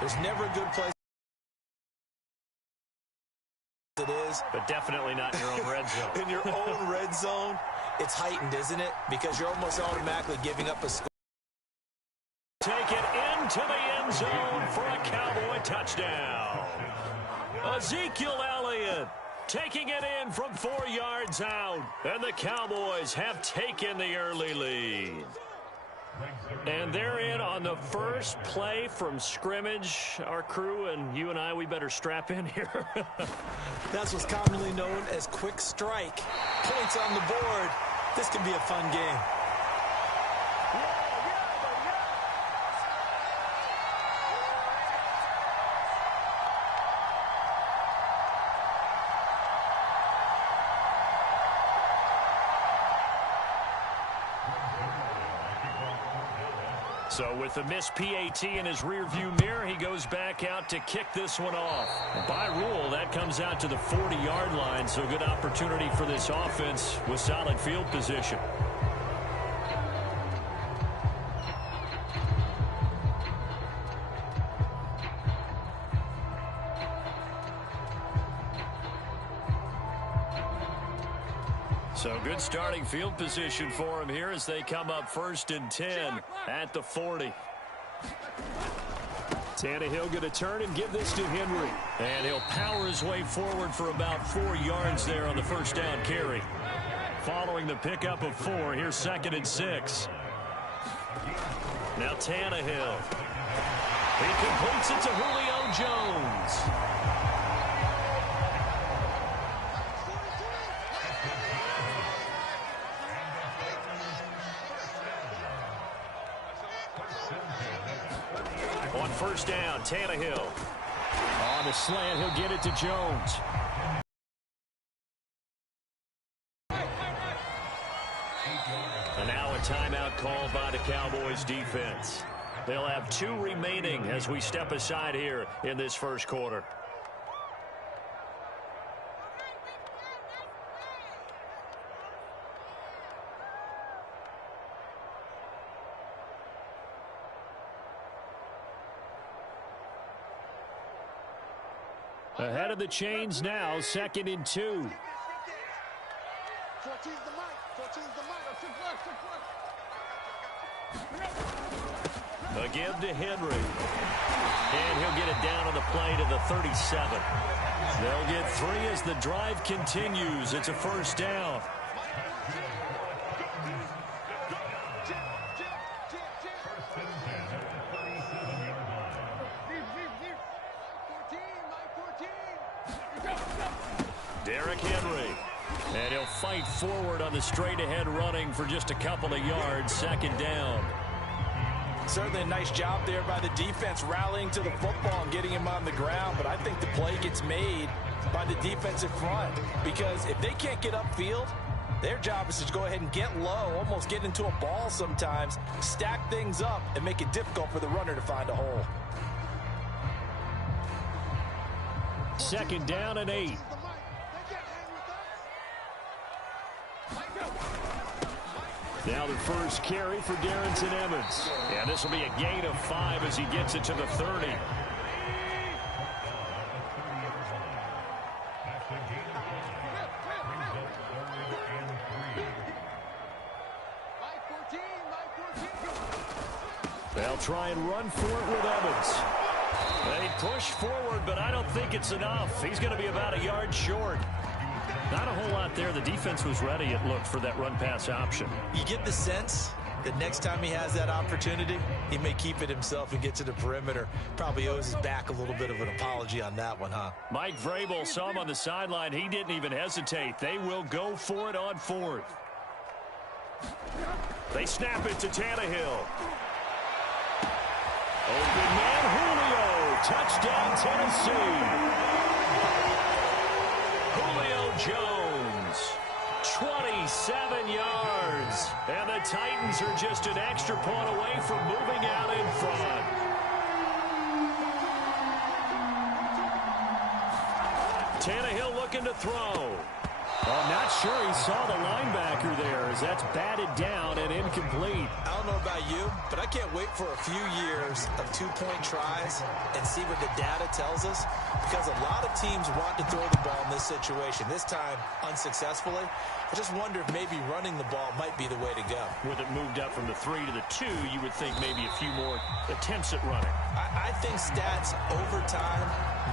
There's never a good place. It is. But definitely not in your own red zone. In your own red zone, it's heightened, isn't it? Because you're almost automatically giving up a score. Take it into the end zone for a Cowboy touchdown. Ezekiel Elliott taking it in from 4 yards out. And the Cowboys have taken the early lead. And they're in on the first play from scrimmage. Our crew and you and I, we better strap in here. That's what's commonly known as quick strike. Points on the board. This can be a fun game. So with the missed PAT in his rearview mirror, he goes back out to kick this one off. By rule, that comes out to the 40-yard line, so good opportunity for this offense with solid field position. So good starting field position for him here as they come up 1st and 10 at the 40. Tannehill going to turn and give this to Henry. And he'll power his way forward for about 4 yards there on the first down carry. Following the pickup of 4, here's 2nd and 6. Now Tannehill. He completes it to Julio Jones. On first down, Tannehill. On the slant, he'll get it to Jones. And now a timeout called by the Cowboys defense. They'll have 2 remaining as we step aside here in this first quarter. Ahead of the chains now, 2nd and 2. 14's the mic. 14's the mic. A give to Henry. And he'll get it down on the play to the 37. They'll get 3 as the drive continues. It's a first down. Derrick Henry. And he'll fight forward on the straight-ahead running for just a couple of yards. 2nd down. Certainly a nice job there by the defense rallying to the football and getting him on the ground. But I think the play gets made by the defensive front. Because if they can't get upfield, their job is to go ahead and get low, almost get into a ball sometimes, stack things up, and make it difficult for the runner to find a hole. 2nd down and 8. Now the first carry for Darrington Evans. And this will be a gain of 5 as he gets it to the 30. They'll try and run for it with Evans. They push forward, but I don't think it's enough. He's going to be about a yard short. Not a whole lot there. The defense was ready, it looked, for that run-pass option. You get the sense that next time he has that opportunity, he may keep it himself and get to the perimeter. Probably owes his back a little bit of an apology on that one, huh? Mike Vrabel saw him on the sideline. He didn't even hesitate. They will go for it on 4th. They snap it to Tannehill. Open man, Julio. Touchdown, Tennessee. Julio Jones, 27 yards. And the Titans are just an extra point away from moving out in front. Tannehill looking to throw. I'm not sure he saw the linebacker there as that's batted down and incomplete. Out in know about you, but I can't wait for a few years of two-point tries and see what the data tells us, because a lot of teams want to throw the ball in this situation, this time unsuccessfully. I just wonder if maybe running the ball might be the way to go. With it moved up from the 3 to the 2, you would think maybe a few more attempts at running. I think stats over time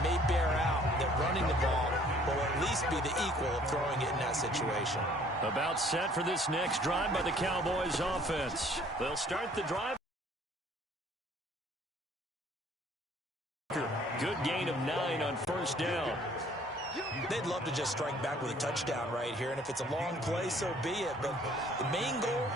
may bear out that running the ball will at least be the equal of throwing it in that situation. About set for this next drive by the Cowboys offense. They'll start the drive. Good gain of 9 on first down. They'd love to just strike back with a touchdown right here, and if it's a long play, so be it. But the main goal,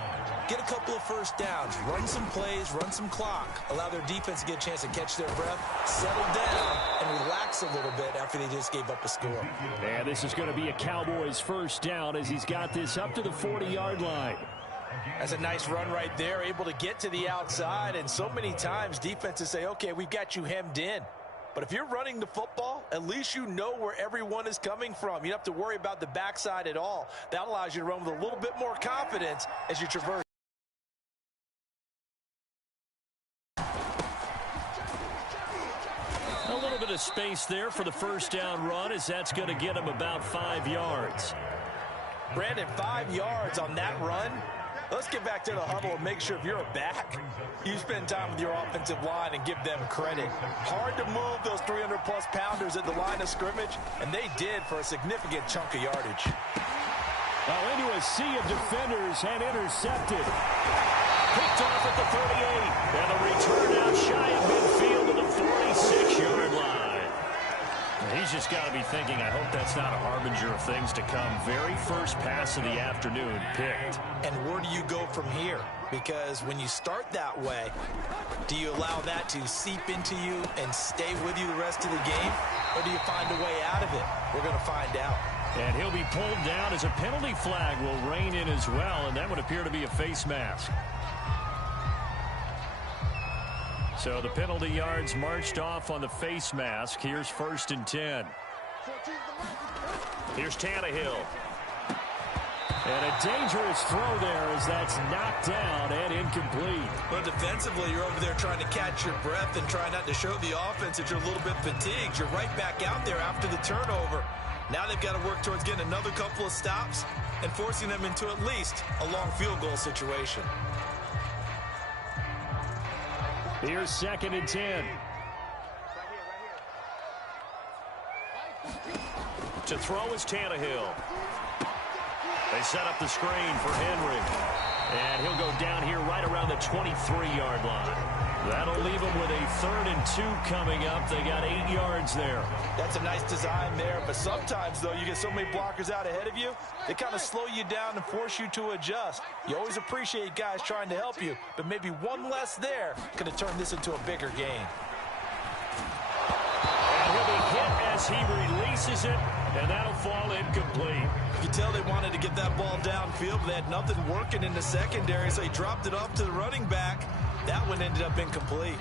get a couple of first downs, run some plays, run some clock, allow their defense to get a chance to catch their breath, settle down, and relax a little bit after they just gave up a score. And this is going to be a Cowboys first down as he's got this up to the 40-yard line. That's a nice run right there, able to get to the outside, and so many times defenses say, okay, we've got you hemmed in. But if you're running the football, at least you know where everyone is coming from. You don't have to worry about the backside at all. That allows you to run with a little bit more confidence as you traverse. A little bit of space there for the first down run, as that's going to get him about 5 yards. Brandon, 5 yards on that run. Let's get back to the huddle and make sure if you're a back, you spend time with your offensive line and give them credit. Hard to move those 300-plus pounders at the line of scrimmage, and they did for a significant chunk of yardage. Well, into a sea of defenders and intercepted. Picked off at the 38, and a return out shy of midfield to the 46-yard line. He's just got to be thinking, I hope that's not a harbinger of things to come. Very first pass of the afternoon picked. And where do you go from here? Because when you start that way, do you allow that to seep into you and stay with you the rest of the game? Or do you find a way out of it? We're going to find out. And he'll be pulled down as a penalty flag will rein in as well, and that would appear to be a face mask. So the penalty yards marched off on the face mask. Here's 1st and 10. Here's Tannehill. And a dangerous throw there as that's knocked down and incomplete. Well, defensively, you're over there trying to catch your breath and try not to show the offense that you're a little bit fatigued. You're right back out there after the turnover. Now they've got to work towards getting another couple of stops and forcing them into at least a long field goal situation. Here's 2nd and 10. To throw is Tannehill. They set up the screen for Henry. And he'll go down here right around the 23-yard line. That'll leave them with a 3rd and 2 coming up. They got 8 yards there. That's a nice design there, but sometimes, though, you get so many blockers out ahead of you, they kind of slow you down and force you to adjust. You always appreciate guys trying to help you, but maybe one less there could have turned this into a bigger game. And he'll be hit as he releases it, and that'll fall incomplete. You can tell they wanted to get that ball downfield, but they had nothing working in the secondary, so he dropped it off to the running back. That one ended up incomplete.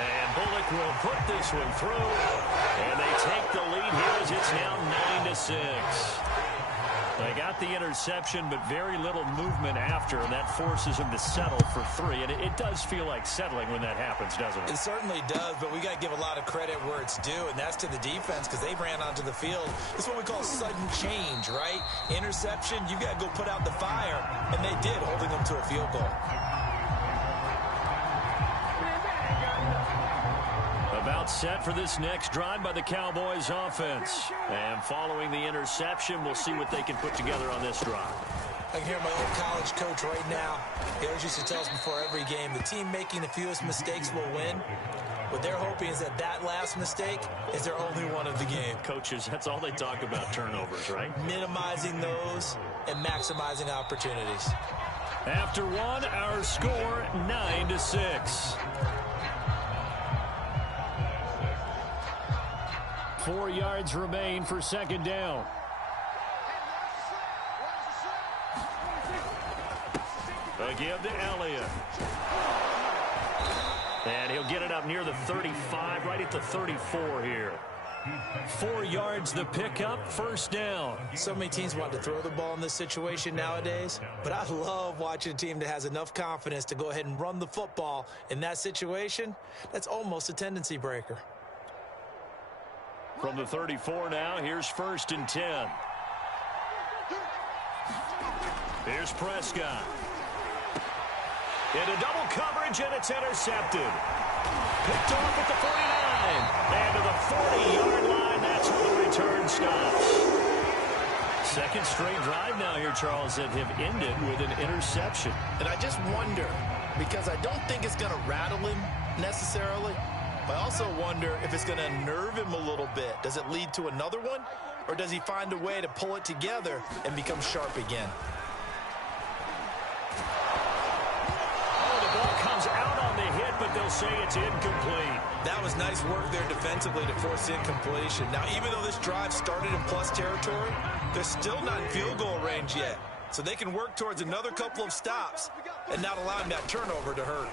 And Bullock will put this one through. And they take the lead here as it's now 9-6. They got the interception, but very little movement after, and that forces them to settle for 3. And it does feel like settling when that happens, doesn't it? It certainly does, but we got to give a lot of credit where it's due, and that's to the defense because they ran onto the field. This is what we call sudden change, right? Interception, you got to go put out the fire, and they did, holding them to a field goal. About set for this next drive by the Cowboys offense. And following the interception, we'll see what they can put together on this drive. I can hear my old college coach right now. He always used to tell us before every game, the team making the fewest mistakes will win. What they're hoping is that that last mistake is their only one of the game. Coaches, that's all they talk about, turnovers, right? Minimizing those and maximizing opportunities. After one, our score 9-6. 4 yards remain for second down. A give to Elliott. And he'll get it up near the 35, right at the 34 here. 4 yards the pickup, first down. So many teams want to throw the ball in this situation nowadays, but I love watching a team that has enough confidence to go ahead and run the football in that situation. That's almost a tendency breaker. From the 34 now, here's 1st and 10. Here's Prescott. Into double coverage, and it's intercepted. Picked off at the 49. And to the 40-yard line, that's where the return stops. Second straight drive now here, Charles, that have ended with an interception. And I just wonder, because I don't think it's going to rattle him necessarily, but I also wonder if it's going to unnerve him a little bit. Does it lead to another one, or does he find a way to pull it together and become sharp again? Comes out on the hit, but they'll say it's incomplete. That was nice work there defensively to force incompletion. Now, even though this drive started in plus territory, they're still not in field goal range yet. So they can work towards another couple of stops and not allowing that turnover to hurt.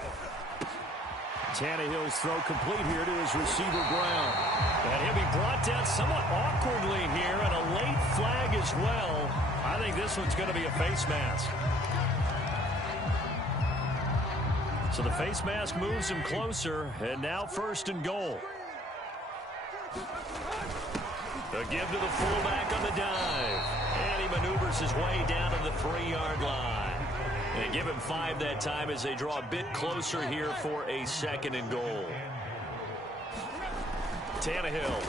Tannehill's throw complete here to his receiver, Brown. And he'll be brought down somewhat awkwardly here, and a late flag as well. I think this one's going to be a face mask. So the face mask moves him closer, and now 1st and goal. A give to the fullback on the dive. And he maneuvers his way down to the 3-yard line. And they give him 5 that time as they draw a bit closer here for a 2nd and goal. Tannehill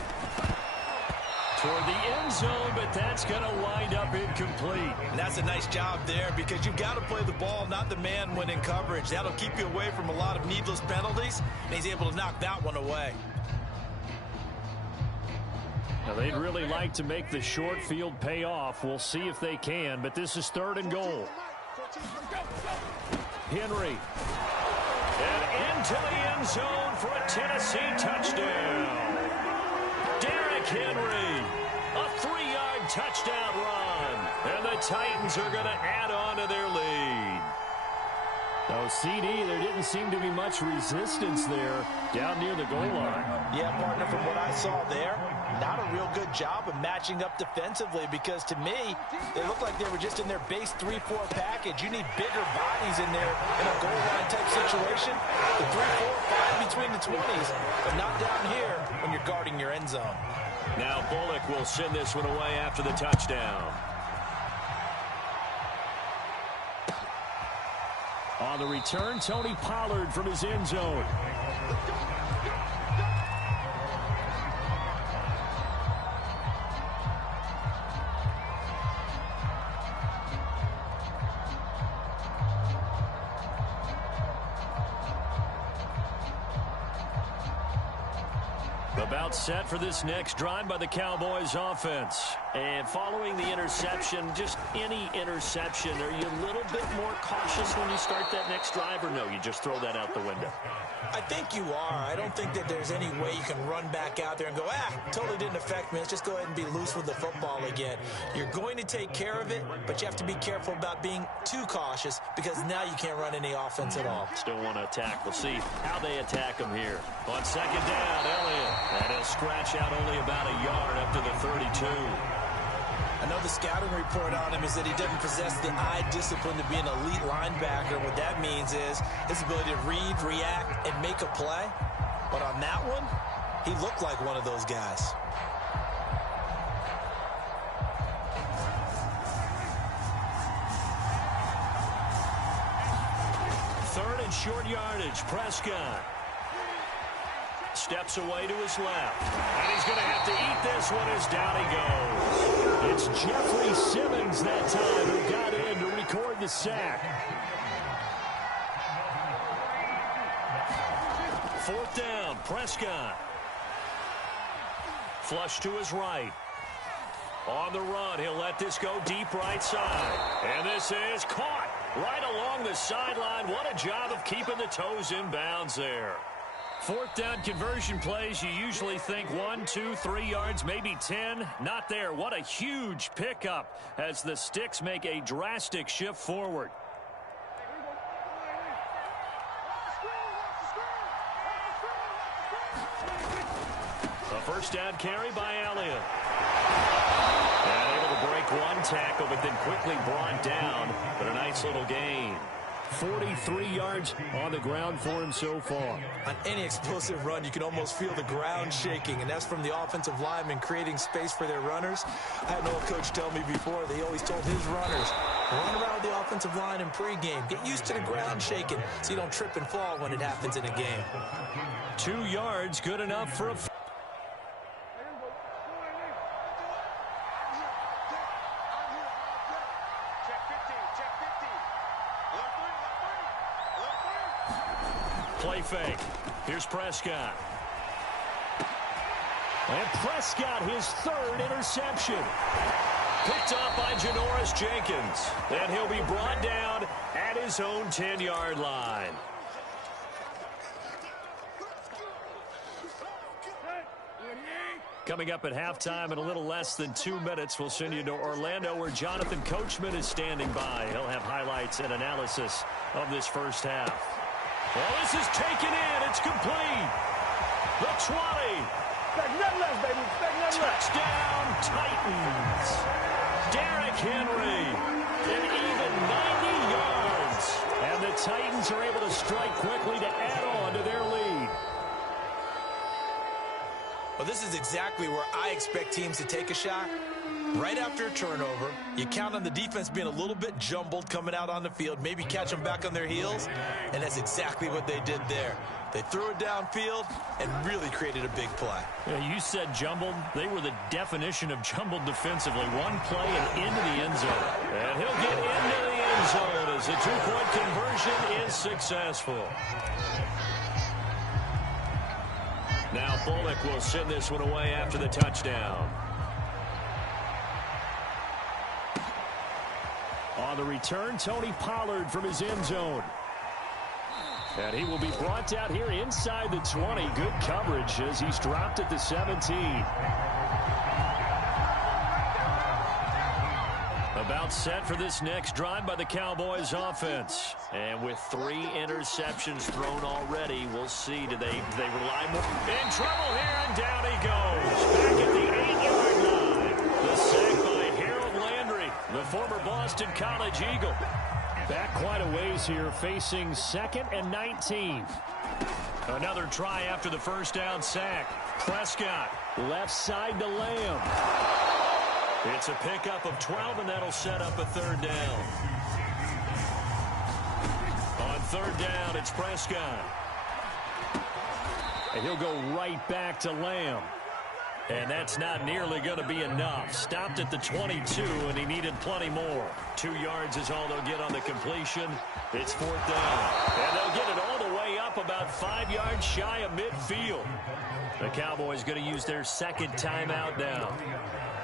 toward the end zone, but that's going to wind up incomplete. And that's a nice job there, because you've got to play the ball, not the man when in coverage. That'll keep you away from a lot of needless penalties, and he's able to knock that one away. Now, they'd really like to make the short field pay off. We'll see if they can, but this is 3rd and goal. Henry. And into the end zone for a Tennessee touchdown. Derrick Henry, a 3-yard touchdown run, and the Titans are going to add on to their lead. Oh, CD, there didn't seem to be much resistance there down near the goal line. Yeah, partner, from what I saw there, not a real good job of matching up defensively, because to me, they looked like they were just in their base 3-4 package. You need bigger bodies in there in a goal line type situation. The 3-4, 5 between the 20s, but not down here when you're guarding your end zone. Now Bullock will send this one away after the touchdown. On the return, Tony Pollard from his end zone. About set for this next drive by the Cowboys offense. And following the interception, just any interception, are you a little bit more cautious when you start that next drive, or no, you just throw that out the window? I think you are. I don't think that there's any way you can run back out there and go, totally didn't affect me. Let's just go ahead and be loose with the football again. You're going to take care of it, but you have to be careful about being too cautious, because now you can't run any offense at all. Still want to attack. We'll see how they attack them here. On 2nd down, Elliott. And he'll scratch out only about a yard up to the 32. I know the scouting report on him is that he doesn't possess the eye discipline to be an elite linebacker. What that means is his ability to read, react, and make a play. But on that one, he looked like one of those guys. Third and short yardage, Prescott. Steps away to his left. And he's going to have to eat this one as down he goes. It's Jeffrey Simmons that time who got in to record the sack. 4th down, Prescott. Flush to his right. On the run, he'll let this go deep right side. And this is caught right along the sideline. What a job of keeping the toes in bounds there. Fourth down conversion plays, you usually think 1, 2, 3 yards, maybe 10. Not there. What a huge pickup as the Sticks make a drastic shift forward. A first down carry by Elliott. And able to break one tackle, but then quickly brought down. But a nice little gain. 43 yards on the ground for him so far. On any explosive run, you can almost feel the ground shaking, and that's from the offensive linemen creating space for their runners. I had an old coach tell me before, they always told his runners, run around the offensive line in pregame. Get used to the ground shaking so you don't trip and fall when it happens in a game. 2 yards, good enough for a... Play fake. Here's Prescott. And Prescott, his third interception. Picked up by Janoris Jenkins. And he'll be brought down at his own 10-yard line. Coming up at halftime in a little less than 2 minutes, we'll send you to Orlando where Jonathan Coachman is standing by. He'll have highlights and analysis of this first half. Well, this is taken in. It's complete. The 20. Touchdown, Titans. Derrick Henry. An even 90 yards. And the Titans are able to strike quickly to add on to their lead. Well, this is exactly where I expect teams to take a shot. Right after a turnover, you count on the defense being a little bit jumbled coming out on the field, maybe catch them back on their heels, and that's exactly what they did there. They threw it downfield and really created a big play. Yeah, you said jumbled. They were the definition of jumbled defensively. One play and into the end zone. And he'll get into the end zone as the two-point conversion is successful. Now Bullock will send this one away after the touchdown. On the return, Tony Pollard from his end zone. And he will be brought down here inside the 20. Good coverage as he's dropped at the 17. About set for this next drive by the Cowboys offense. And with 3 interceptions thrown already, we'll see. Do they rely more? In trouble here, and down he goes. Back at the 8-yard line. The sack by Harold Landry, the former Boston College Eagle. Back quite a ways here, facing 2nd and 19. Another try after the first down sack. Prescott, left side to Lamb. It's a pickup of 12, and that'll set up a 3rd down. On 3rd down, it's Prescott. And he'll go right back to Lamb. And that's not nearly going to be enough. Stopped at the 22, and he needed plenty more. 2 yards is all they'll get on the completion. It's 4th down. And they'll get it all the way up about 5 yards shy of midfield. The Cowboys going to use their 2nd timeout now,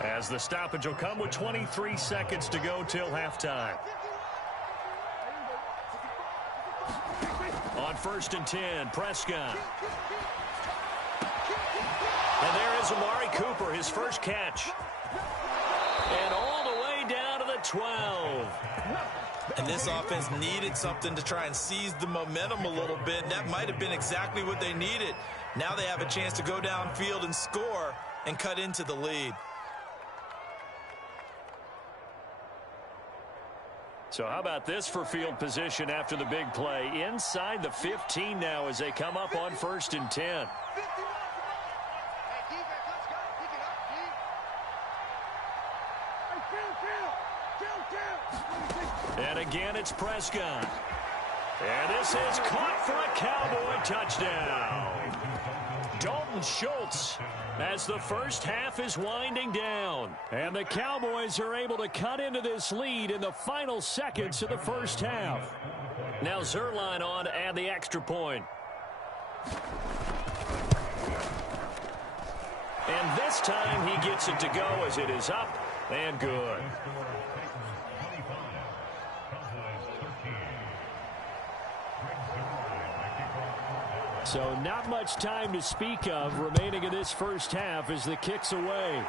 as the stoppage will come with 23 seconds to go till halftime. On 1st and 10, Prescott. And there is Amari Cooper, his first catch. And all the way down to the 12. And this offense needed something to try and seize the momentum a little bit. And that might have been exactly what they needed. Now they have a chance to go downfield and score and cut into the lead. So how about this for field position after the big play? Inside the 15 now as they come up on 1st and 10. And again, it's Prescott. And this is caught for a Cowboy touchdown. Dalton Schultz as the first half is winding down. And the Cowboys are able to cut into this lead in the final seconds of the first half. Now Zerline on to add the extra point. And this time he gets it to go as it is up and good. So not much time to speak of remaining in this first half as the kick's away.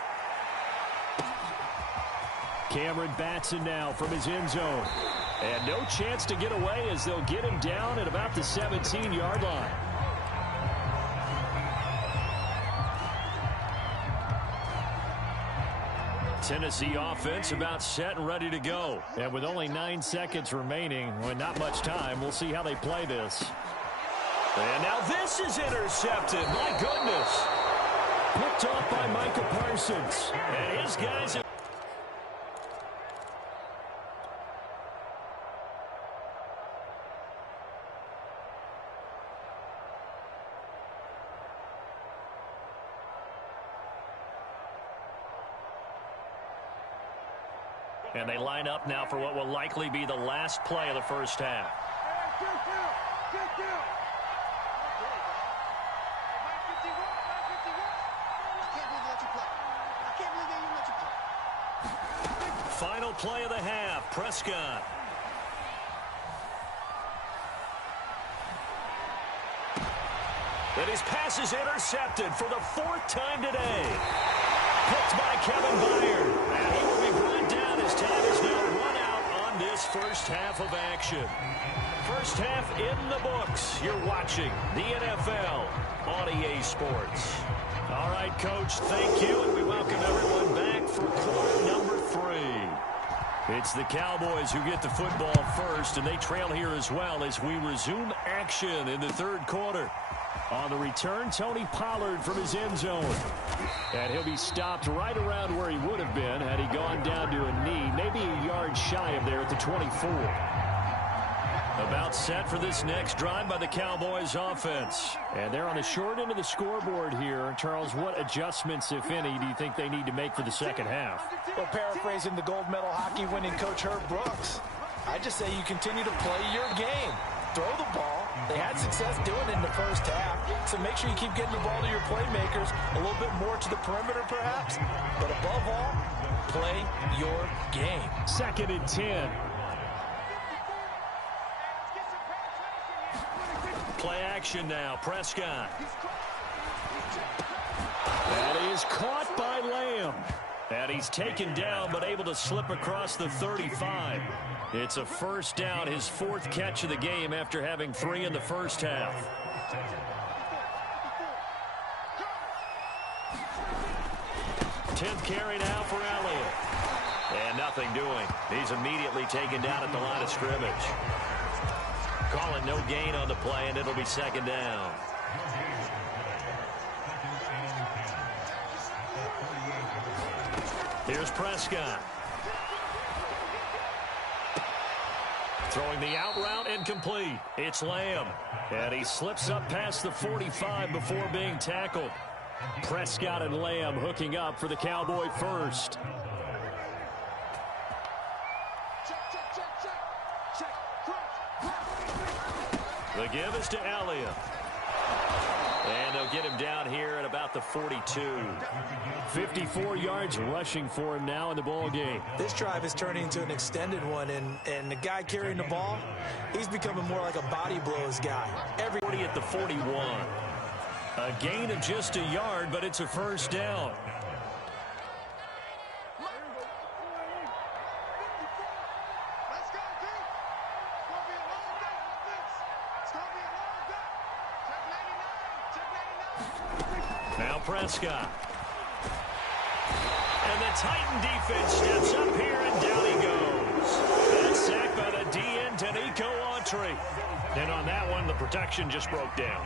Cameron Batson now from his end zone. And no chance to get away as they'll get him down at about the 17-yard line. Tennessee offense about set and ready to go. And with only 9 seconds remaining, well, not much time, we'll see how they play this. And now this is intercepted. My goodness. Picked off by Micah Parsons. And his guys have... And they line up now for what will likely be the last play of the first half. Final play of the half, Prescott. And his pass is intercepted for the 4th time today. Picked by Kevin Byard. And he will be brought down as time is now run out on this first half of action. First half in the books. You're watching the NFL on EA Sports. All right, Coach, thank you, and we welcome everyone back for quarter number 3. It's the Cowboys who get the football first, and they trail here as well as we resume action in the third quarter. On the return, Tony Pollard from his end zone. And he'll be stopped right around where he would have been had he gone down to a knee, maybe a yard shy of there at the 24. About set for this next drive by the Cowboys offense. And they're on the short end of the scoreboard here. Charles, what adjustments, if any, do you think they need to make for the second half? Well, paraphrasing the gold medal hockey winning coach Herb Brooks, I just say you continue to play your game. Throw the ball. They had success doing it in the first half, so make sure you keep getting the ball to your playmakers, a little bit more to the perimeter perhaps, but above all, play your game. 2nd and 10. Play action now, Prescott. That is caught by Lamb. And he's taken down but able to slip across the 35. It's a first down, his 4th catch of the game after having 3 in the first half. Tenth carry now for Elliott. And nothing doing. He's immediately taken down at the line of scrimmage. Calling no gain on the play, and it'll be 2nd down. Here's Prescott. Throwing the out route incomplete. It's Lamb. And he slips up past the 45 before being tackled. Prescott and Lamb hooking up for the Cowboy first. The give is to Elliott. And they'll get him down here at about the 42. 54 yards rushing for him now in the ball game. This drive is turning into an extended one, and the guy carrying the ball, he's becoming more like a body blows guy. Every 40 at the 41. A gain of just a yard, but it's a first down. Now Prescott. And the Titan defense steps up here, and down he goes. That's sacked by the DN, Tanico Autry. And on that one, the protection just broke down.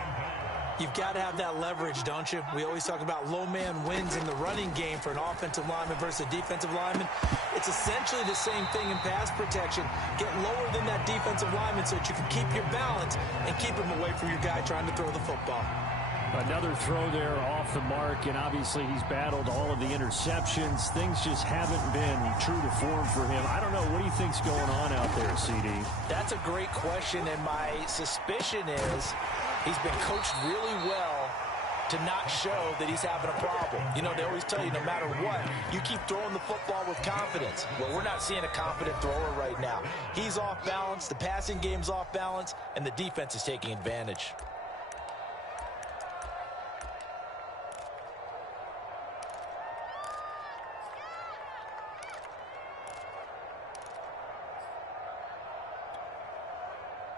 You've got to have that leverage, don't you? We always talk about low man wins in the running game for an offensive lineman versus a defensive lineman. It's essentially the same thing in pass protection. Get lower than that defensive lineman so that you can keep your balance and keep him away from your guy trying to throw the football. Another throw there off the mark, and obviously he's battled all of the interceptions. Things just haven't been true to form for him. I don't know. What do you think's going on out there, CD? That's a great question, and my suspicion is he's been coached really well to not show that he's having a problem. You know, they always tell you no matter what, you keep throwing the football with confidence. Well, we're not seeing a confident thrower right now. He's off balance, the passing game's off balance, and the defense is taking advantage.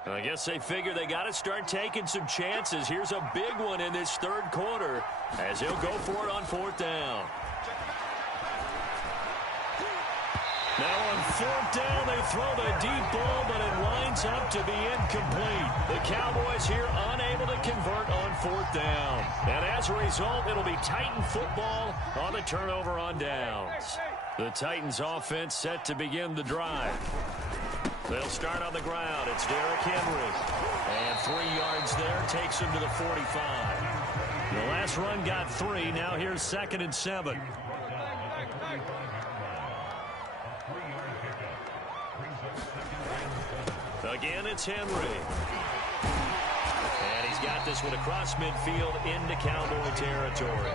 I guess they figure they got to start taking some chances. Here's a big one in this third quarter as he'll go for it on fourth down. Now on fourth down, they throw the deep ball, but it winds up to be incomplete. The Cowboys here unable to convert on fourth down. And as a result, it'll be Titan football on the turnover on downs. The Titans offense set to begin the drive. They'll start on the ground. It's Derrick Henry. And 3 yards there takes him to the 45. The last run got 3. Now here's 2nd and 7. Again, it's Henry. And he's got this one across midfield into Cowboy territory.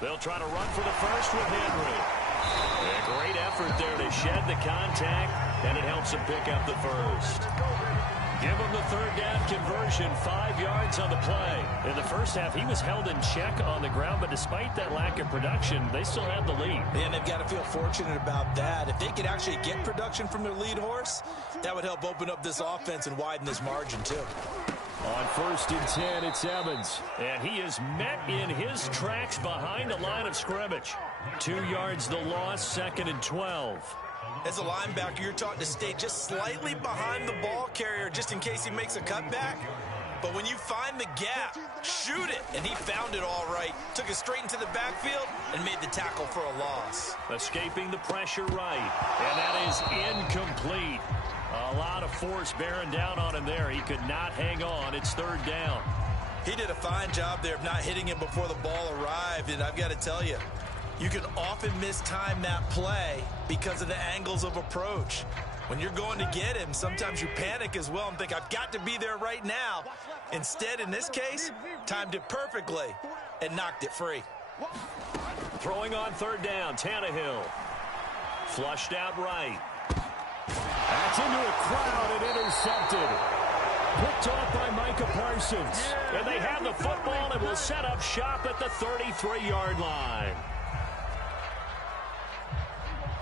They'll try to run for the first with Henry. A great effort there to shed the contact, and it helps him pick up the first. Give him the third down conversion, 5 yards on the play. In the first half, he was held in check on the ground, but despite that lack of production, they still have the lead. And they've got to feel fortunate about that. If they could actually get production from their lead horse, that would help open up this offense and widen this margin, too. On 1st and 10, it's Evans. And he is met in his tracks behind the line of scrimmage. 2 yards the loss, 2nd and 12. As a linebacker, you're taught to stay just slightly behind the ball carrier just in case he makes a cutback. But when you find the gap, shoot it. And he found it all right. Took it straight into the backfield and made the tackle for a loss. Escaping the pressure right. And that is incomplete. A lot of force bearing down on him there. He could not hang on. It's 3rd down. He did a fine job there of not hitting him before the ball arrived. And I've got to tell you, you can often mistime that play because of the angles of approach. When you're going to get him, sometimes you panic as well and think, I've got to be there right now. Instead, in this case, timed it perfectly and knocked it free. Throwing on 3rd down, Tannehill. Flushed out right. That's into a crowd and intercepted. Picked off by Micah Parsons. And they have the football and will set up shop at the 33-yard line.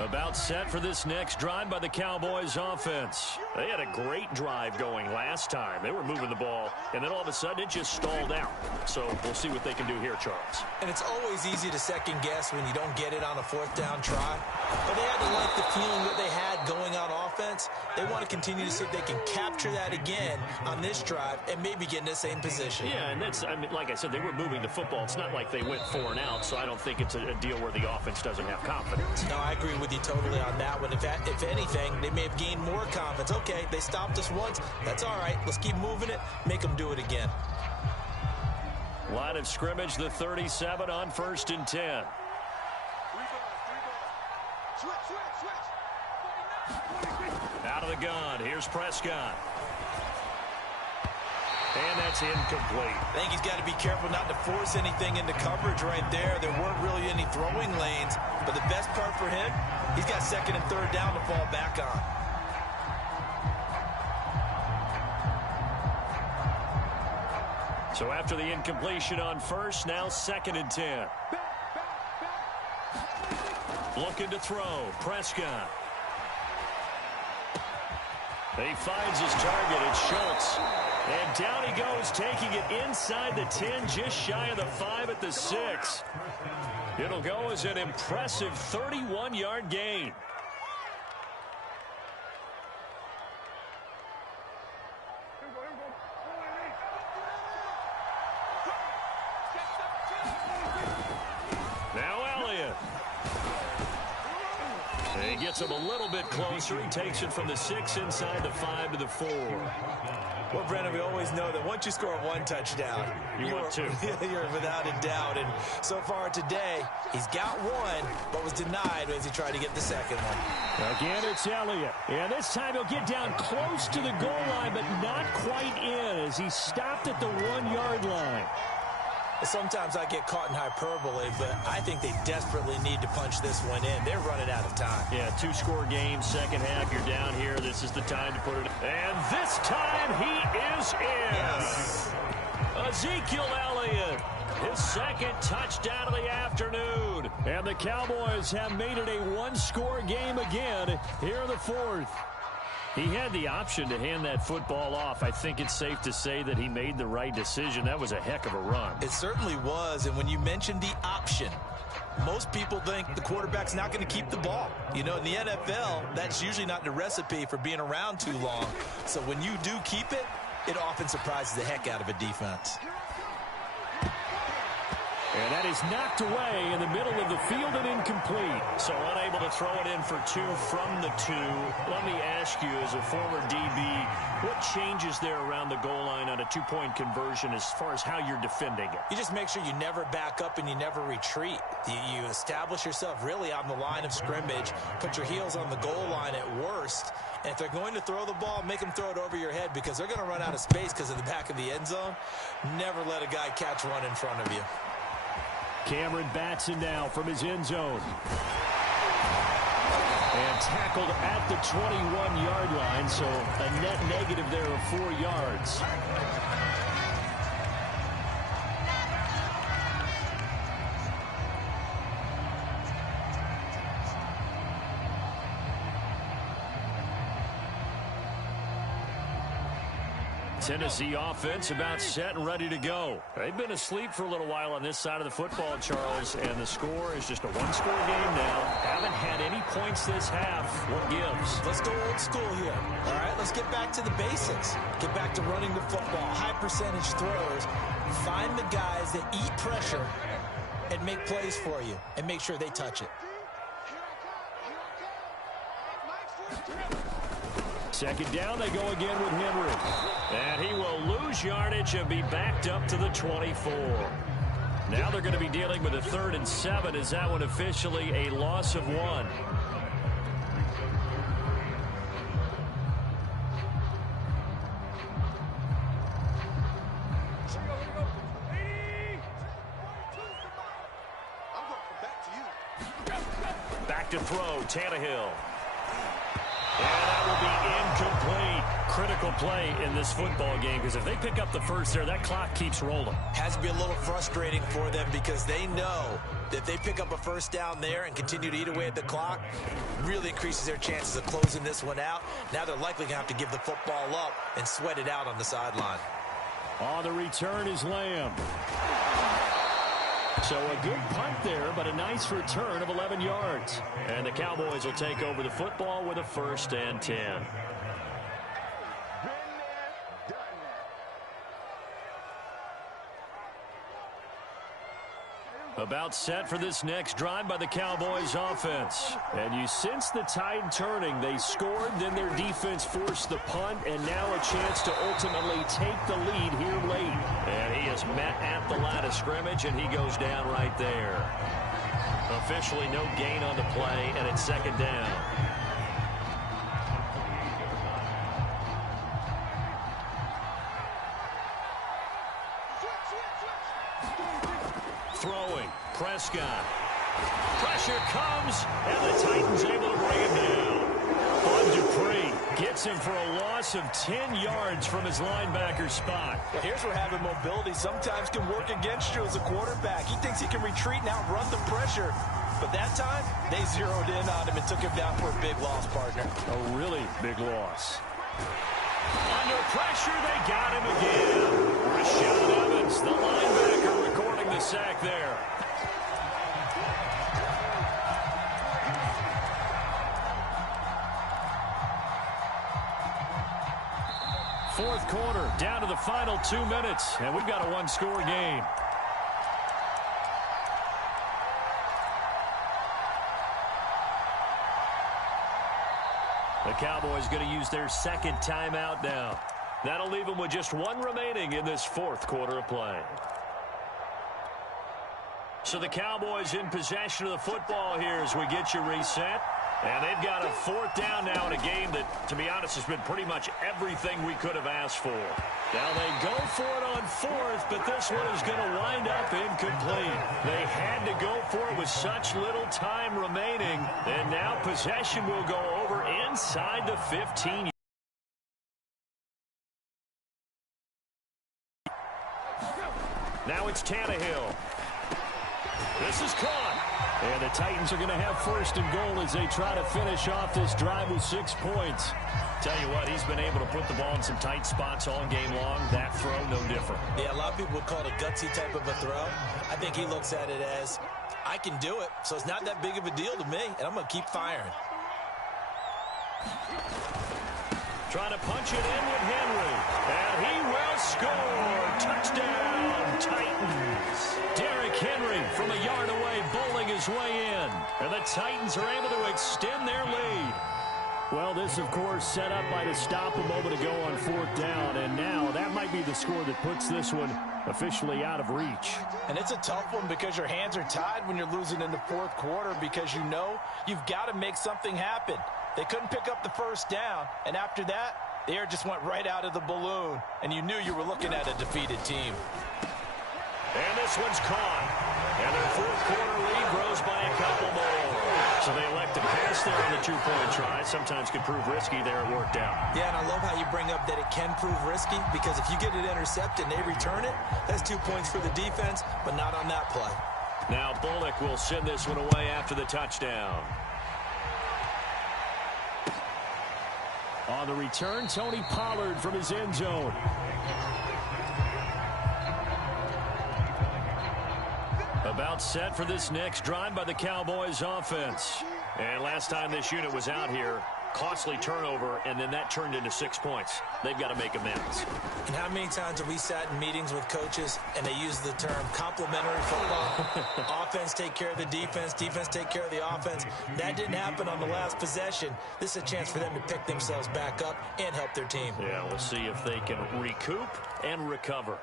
About set for this next drive by the Cowboys offense. They had a great drive going last time. They were moving the ball, and then all of a sudden it just stalled out. So we'll see what they can do here, Charles. And it's always easy to second guess when you don't get it on a 4th down try. But they had to like the feeling that they had going on offense. They want to continue to see if they can capture that again on this drive and maybe get in the same position. Yeah, and that's, I mean, like I said, they were moving the football. It's not like they went 4 and out, so I don't think it's a deal where the offense doesn't have confidence. No, I agree with you totally on that one. If anything, they may have gained more confidence. Okay, they stopped us once. That's all right. Let's keep moving it. Make them do it again. Line of scrimmage, the 37 on 1st and 10. Out of the gun. Here's Prescott. And that's incomplete. I think he's got to be careful not to force anything into coverage right there. There weren't really any throwing lanes. But the best part for him, he's got 2nd and 3rd down to fall back on. So after the incompletion on 1st, now 2nd and 10. Looking to throw. Prescott. He finds his target. It's Schultz. And down he goes, taking it inside the 10, just shy of the 5 at the 6. It'll go as an impressive 31-yard gain. Now Elliott. He gets him a little bit closer. He takes it from the 6 inside the 5 to the 4. Well, Brendan, we always know that once you score 1 touchdown, want 2. You're without a doubt. And so far today, he's got 1, but was denied as he tried to get the 2nd one. Again, it's Elliott. And this time he'll get down close to the goal line, but not quite in as he stopped at the 1-yard line. Sometimes I get caught in hyperbole, but I think they desperately need to punch this one in. They're running out of time. Yeah, 2-score game, second half, you're down here. This is the time to put it in. And this time he is in. Yes. A Ezekiel Elliott, his second touchdown of the afternoon. And the Cowboys have made it a one-score game again here in the fourth. He had the option to hand that football off. I think it's safe to say that he made the right decision. That was a heck of a run. It certainly was, and when you mentioned the option, most people think the quarterback's not going to keep the ball. You know, in the NFL, that's usually not the recipe for being around too long. So when you do keep it, it often surprises the heck out of a defense. And that is knocked away in the middle of the field and incomplete. So unable to throw it in for two from the two. Let me ask you, as a former DB, what changes there around the goal line on a two-point conversion as far as how you're defending it? You just make sure you never back up and you never retreat. You establish yourself really on the line of scrimmage, put your heels on the goal line at worst, and if they're going to throw the ball, make them throw it over your head because they're going to run out of space because of the back of the end zone. Never let a guy catch one in front of you. Cameron Batson now from his end zone. And tackled at the 21-yard line, so a net negative there of 4 yards. Tennessee offense about set and ready to go. They've been asleep for a little while on this side of the football, Charles, and the score is just a one-score game now. Haven't had any points this half. What gives? Let's go old school here. All right, let's get back to the basics. Get back to running the football, high percentage throws. Find the guys that eat pressure and make plays for you and make sure they touch it. Second down, they go again with Henry. And he will lose yardage and be backed up to the 24. Now they're going to be dealing with a 3rd and 7. Is that one officially a loss of 1? Back to throw, Tannehill. And that will be incomplete. Critical play in this football game because if they pick up the first there, that clock keeps rolling. Has to be a little frustrating for them because they know that if they pick up a first down there and continue to eat away at the clock, really increases their chances of closing this one out. Now they're likely going to have to give the football up and sweat it out on the sideline. On the return is Lamb. So a good punt there, but a nice return of 11 yards. And the Cowboys will take over the football with a 1st and 10. About set for this next drive by the Cowboys offense. And you sense the tide turning. They scored, then their defense forced the punt, and now a chance to ultimately take the lead here late. And he is met at the line of scrimmage, and he goes down right there. Officially no gain on the play, and it's 2nd down. Throwing, Prescott. Pressure comes, and the Titans able to bring him down. Bud Dupree gets him for a loss of 10 yards from his linebacker spot. Well, here's where having mobility sometimes can work against you as a quarterback. He thinks he can retreat and outrun the pressure. But that time, they zeroed in on him and took him down for a big loss, partner. A really big loss. Under pressure, they got him again. Rashaan Evans, the linebacker, recording the sack there. Fourth quarter, down to the final 2 minutes, and we've got a one-score game. The Cowboys going to use their second timeout now. That'll leave them with just one remaining in this fourth quarter of play. So the Cowboys in possession of the football here as we get you reset. And they've got a 4th down now in a game that, to be honest, has been pretty much everything we could have asked for. Now they go for it on 4th, but this one is going to wind up incomplete. They had to go for it with such little time remaining. And now possession will go over inside the 15. Now it's Tannehill. This is caught. And the Titans are going to have first and goal as they try to finish off this drive with 6 points. Tell you what, he's been able to put the ball in some tight spots all game long. That throw, no different. Yeah, a lot of people would call it a gutsy type of a throw. I think he looks at it as, I can do it, so it's not that big of a deal to me, and I'm going to keep firing. Trying to punch it in with Henry. And he will score. Touchdown, Titans. Derrick Henry from a yard away, bowling his way in. And the Titans are able to extend their lead. Well, this, of course, set up by the stop a moment ago on 4th down. And now that might be the score that puts this one officially out of reach. And it's a tough one because your hands are tied when you're losing in the 4th quarter because you know you've got to make something happen. They couldn't pick up the first down, and after that, the air just went right out of the balloon, and you knew you were looking at a defeated team. And this one's caught. And their 4th quarter lead grows by a couple more. So they elect to pass there on the 2-point try. Sometimes could prove risky there. It worked out. Yeah, and I love how you bring up that it can prove risky because if you get it intercepted and they return it, that's 2 points for the defense, but not on that play. Now Bullock will send this one away after the touchdown. On the return, Tony Pollard from his end zone. About set for this next drive by the Cowboys offense. And last time this unit was out here, costly turnover, and then that turned into 6 points. They've got to make amends. And how many times have we sat in meetings with coaches and they use the term complementary football? Offense take care of the defense, defense take care of the offense. That didn't happen on the last possession. This is a chance for them to pick themselves back up and help their team. Yeah, we'll see if they can recoup and recover.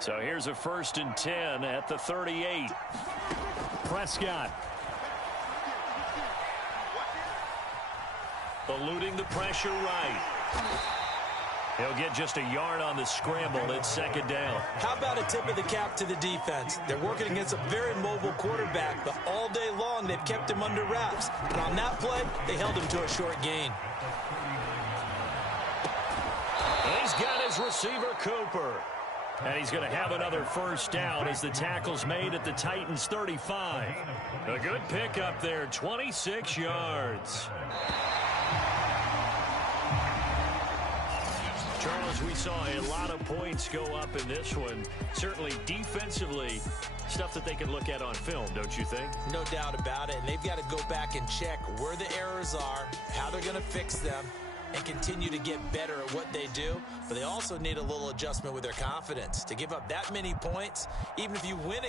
So here's a 1st and 10 at the 38. Prescott. Eluding the pressure right. He'll get just a yard on the scramble. It's 2nd down. How about a tip of the cap to the defense? They're working against a very mobile quarterback, but all day long they've kept him under wraps. And on that play, they held him to a short gain. And he's got his receiver, Cooper. And he's going to have another 1st down as the tackle's made at the Titans' 35. A good pickup there, 26 yards. Charles, we saw a lot of points go up in this one. Certainly defensively, stuff that they can look at on film, don't you think? No doubt about it. And they've got to go back and check where the errors are, how they're going to fix them, and continue to get better at what they do. But they also need a little adjustment with their confidence. To give up that many points, even if you win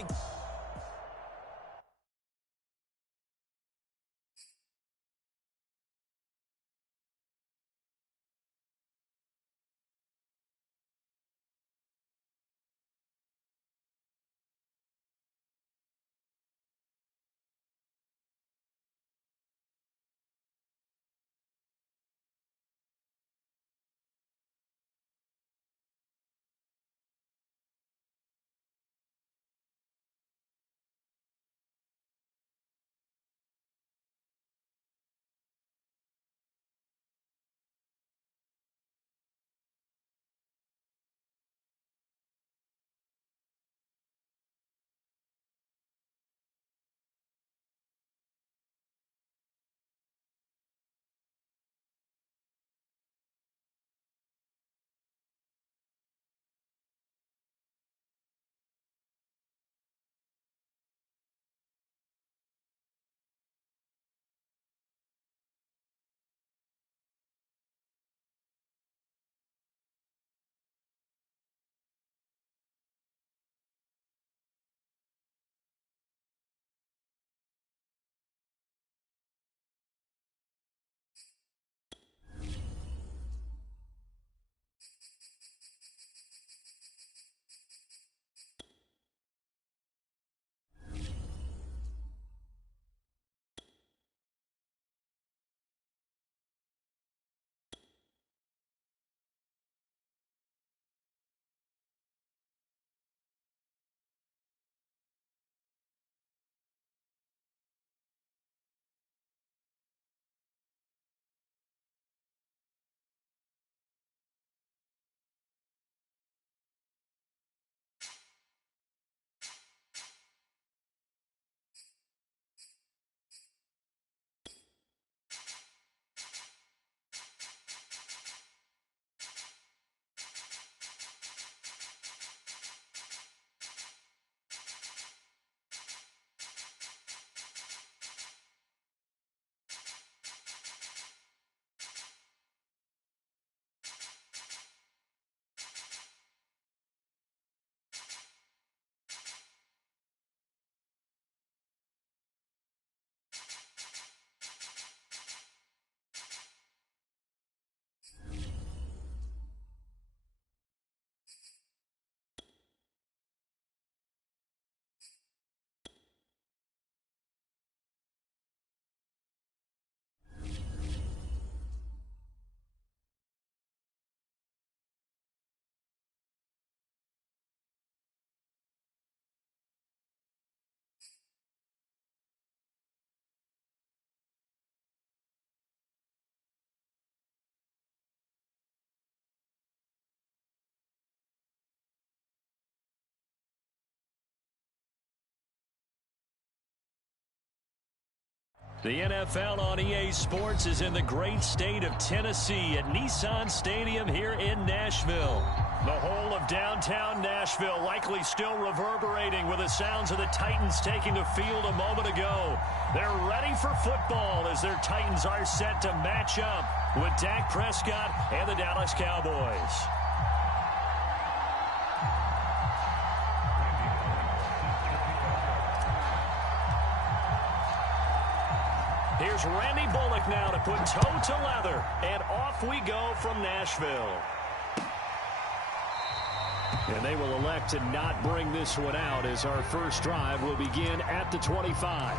The NFL on EA Sports is in the great state of Tennessee at Nissan Stadium here in Nashville. The whole of downtown Nashville likely still reverberating with the sounds of the Titans taking the field a moment ago. They're ready for football as their Titans are set to match up with Dak Prescott and the Dallas Cowboys. Here's Randy Bullock now to put toe to leather, and off we go from Nashville. And they will elect to not bring this one out as our first drive will begin at the 25.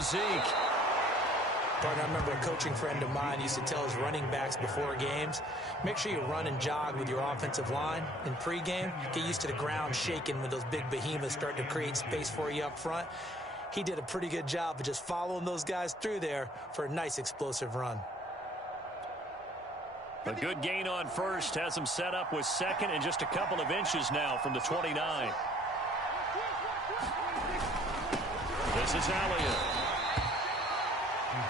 Zeke. Partner, I remember a coaching friend of mine used to tell his running backs before games, make sure you run and jog with your offensive line in pregame. Get used to the ground shaking when those big behemoths start to create space for you up front. He did a pretty good job of just following those guys through there for a nice explosive run. A good gain on first has him set up with second and just a couple of inches now from the 29. This is Elliott.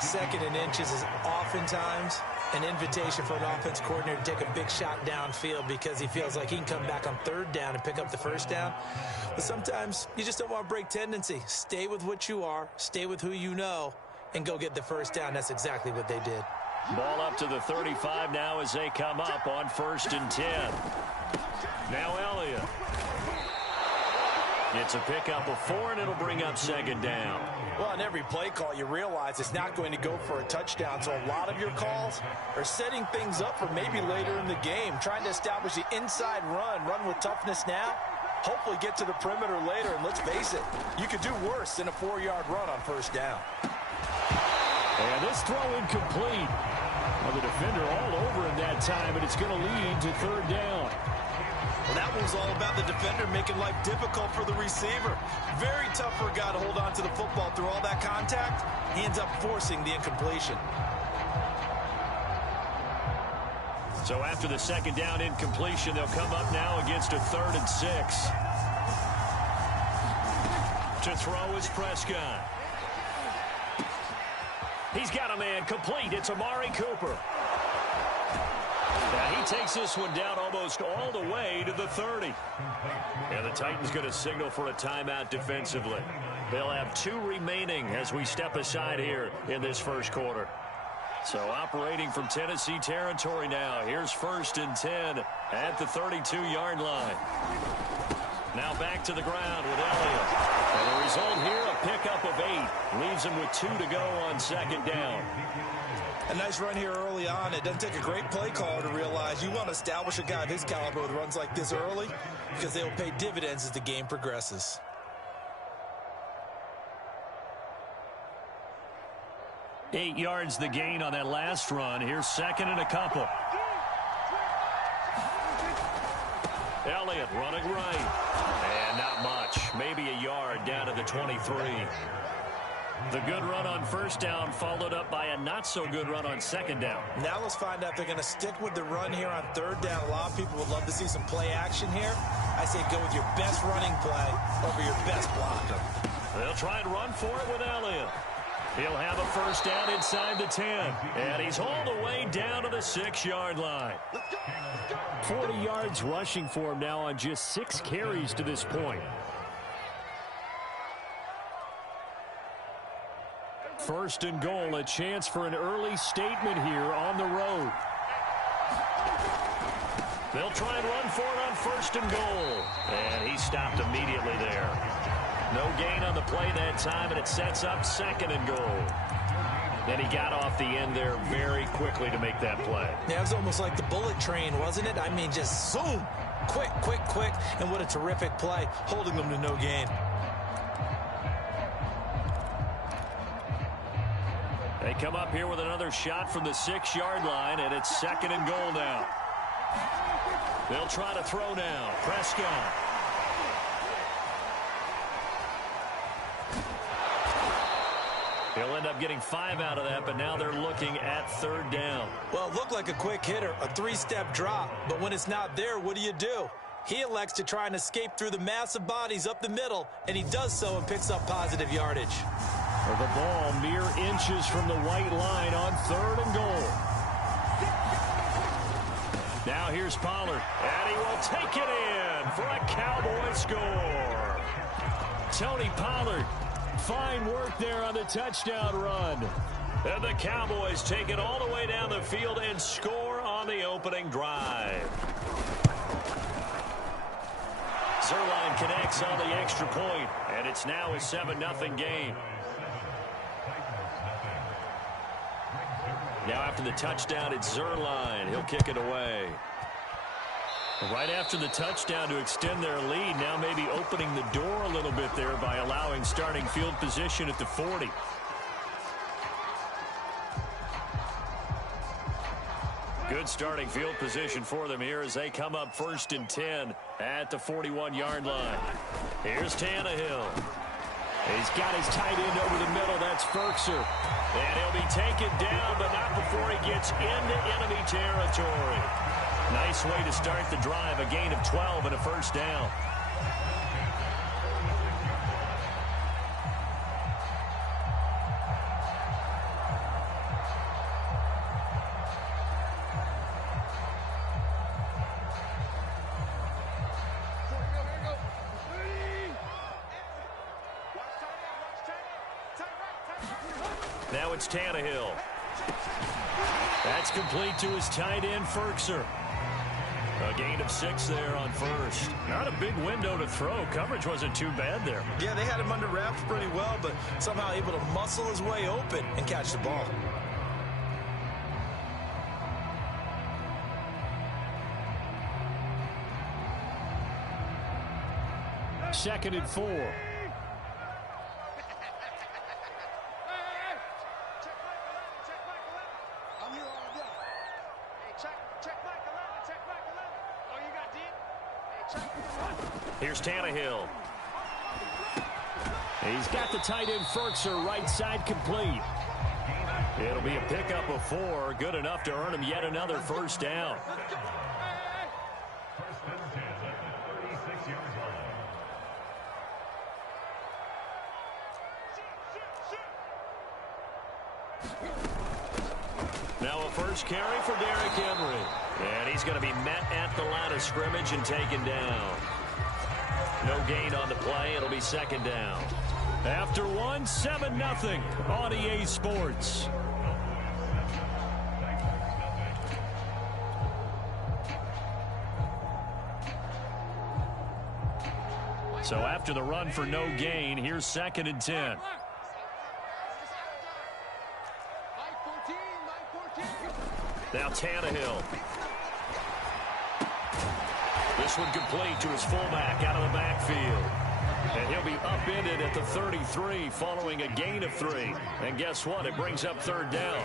Second and inches is oftentimes an invitation for an offense coordinator to take a big shot downfield because he feels like he can come back on third down and pick up the first down. But sometimes you just don't want to break tendency. Stay with what you are, stay with who you know, and go get the first down. That's exactly what they did. Ball up to the 35 now as they come up on 1st and 10. Now Elliott. It's a pickup of 4, and it'll bring up 2nd down. Well, on every play call, you realize it's not going to go for a touchdown. So a lot of your calls are setting things up for maybe later in the game, trying to establish the inside run with toughness now, hopefully get to the perimeter later. And let's face it, you could do worse than a 4-yard run on 1st down. And this throw incomplete. Well, the defender all over him that time, and it's going to lead to 3rd down. Well, that one was all about the defender making life difficult for the receiver. Very tough for a guy to hold on to the football through all that contact. He ends up forcing the incompletion. So after the 2nd down incompletion, they'll come up now against a 3rd and 6. To throw is Prescott. He's got a man complete. It's Amari Cooper. Now he takes this one down almost all the way to the 30. And the Titans going to signal for a timeout defensively. They'll have 2 remaining as we step aside here in this 1st quarter. So operating from Tennessee territory now. Here's 1st and 10 at the 32-yard line. Now back to the ground with Elliott. And the result here, a pickup of 8. Leaves him with 2 to go on 2nd down. A nice run here early on. It doesn't take a great play caller to realize you want to establish a guy of his caliber with runs like this early because they will pay dividends as the game progresses. Eight yards the gain on that last run. Here's 2nd and a couple. Elliott running right. And not much. Maybe a yard down to the 23. The good run on 1st down followed up by a not-so-good run on 2nd down. Now let's find out if they're going to stick with the run here on 3rd down. A lot of people would love to see some play action here. I say go with your best running play over your best blocker. They'll try and run for it with Elliott. He'll have a 1st down inside the 10. And he's all the way down to the 6-yard line. 40 yards rushing for him now on just 6 carries to this point. 1st and goal, a chance for an early statement here on the road. They'll try and run for it on 1st and goal. And he stopped immediately there. No gain on the play that time, and it sets up 2nd and goal. Then he got off the end there very quickly to make that play. Yeah, it was almost like the bullet train, wasn't it? I mean, just zoom. Quick, quick, quick. And what a terrific play, holding them to no gain. They come up here with another shot from the 6-yard line, and it's 2nd and goal now. They'll try to throw now. Prescott. He'll end up getting 5 out of that, but now they're looking at 3rd down. Well, it looked like a quick hitter, a 3-step drop, but when it's not there, what do? He elects to try and escape through the massive bodies up the middle, and he does so and picks up positive yardage. The ball mere inches from the white line on 3rd and goal. Now here's Pollard, and he will take it in for a Cowboy score. Tony Pollard, fine work there on the touchdown run. And the Cowboys take it all the way down the field and score on the opening drive. Zerline connects on the extra point, and it's now a 7-0 game. Now after the touchdown, it's Zerline. He'll kick it away. Right after the touchdown to extend their lead, now maybe opening the door a little bit there by allowing starting field position at the 40. Good starting field position for them here as they come up 1st and 10 at the 41-yard line. Here's Tannehill. He's got his tight end over the middle. That's Ferkser. And he'll be taken down, but not before he gets into enemy territory. Nice way to start the drive. A gain of 12 and a 1st down. Now it's Tannehill. That's complete to his tight end, Ferkser. A gain of 6 there on 1st. Not a big window to throw. Coverage wasn't too bad there. Yeah, they had him under wraps pretty well, but somehow able to muscle his way open and catch the ball. Second and 4. Here's Tannehill. He's got the tight end Ferkser right side complete. It'll be a pickup of 4, good enough to earn him yet another 1st down. Now a first carry for Derrick Henry. And he's going to be met at the line of scrimmage and taken down. No gain on the play. It'll be 2nd down. After 1, 7-0 on EA Sports. So after the run for no gain, here's 2nd and 10. Now Tannehill. This one complete to his fullback out of the backfield. And he'll be upended at the 33 following a gain of 3. And guess what? It brings up 3rd down.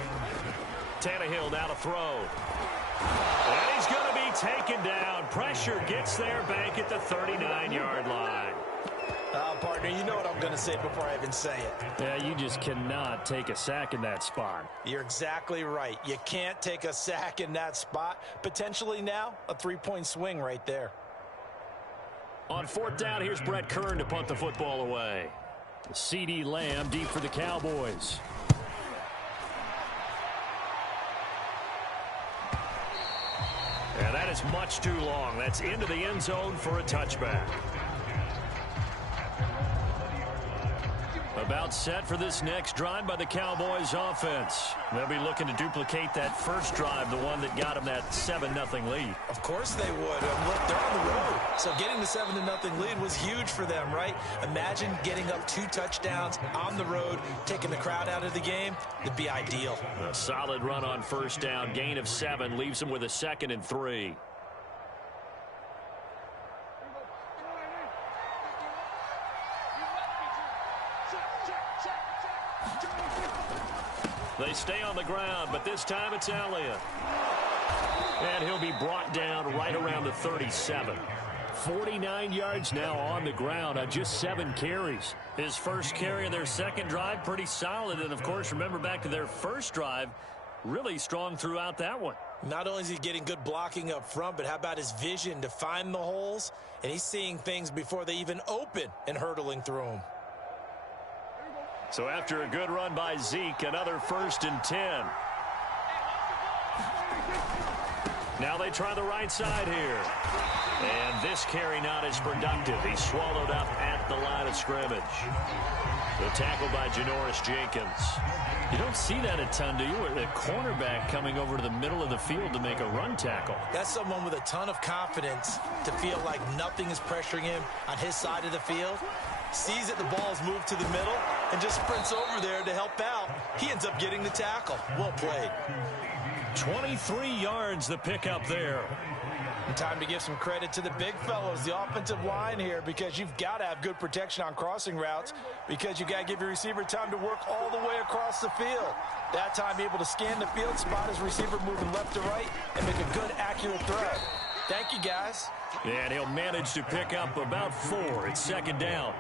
Tannehill now to throw. And he's going to be taken down. Pressure gets there back at the 39-yard line. Partner, you know what I'm going to say before I even say it. Yeah, you just cannot take a sack in that spot. You're exactly right. You can't take a sack in that spot. Potentially now, a 3-point swing right there. On 4th down, here's Brett Kern to punt the football away. CeeDee Lamb deep for the Cowboys. And that is much too long. That's into the end zone for a touchback. About set for this next drive by the Cowboys offense. They'll be looking to duplicate that first drive, the one that got them that 7-0 lead. Of course they would. Look, they're on the road. So getting the 7-0 lead was huge for them, right? Imagine getting up 2 touchdowns on the road, taking the crowd out of the game. It'd be ideal. A solid run on 1st down. Gain of 7 leaves them with a 2nd and 3. They stay on the ground, but this time it's Elliott. And he'll be brought down right around the 37. 49 yards now on the ground on just 7 carries. His first carry of their second drive, pretty solid. And, of course, remember back to their first drive, really strong throughout that one. Not only is he getting good blocking up front, but how about his vision to find the holes? And he's seeing things before they even open and hurdling through them. So after a good run by Zeke, another 1st and 10. Now they try the right side here. And this carry not as productive. He's swallowed up at the line of scrimmage. The tackle by Janoris Jenkins. You don't see that a ton, do you? A cornerback coming over to the middle of the field to make a run tackle. That's someone with a ton of confidence to feel like nothing is pressuring him on his side of the field. Sees that the ball's moved to the middle and just sprints over there to help out. He ends up getting the tackle. Well played. 23 yards the pickup there. And time to give some credit to the big fellows, the offensive line here, because you've got to have good protection on crossing routes, because you got to give your receiver time to work all the way across the field. That time able to scan the field, spot his receiver moving left to right, and make a good, accurate throw. Thank you, guys. And he'll manage to pick up about 4. It's 2nd down.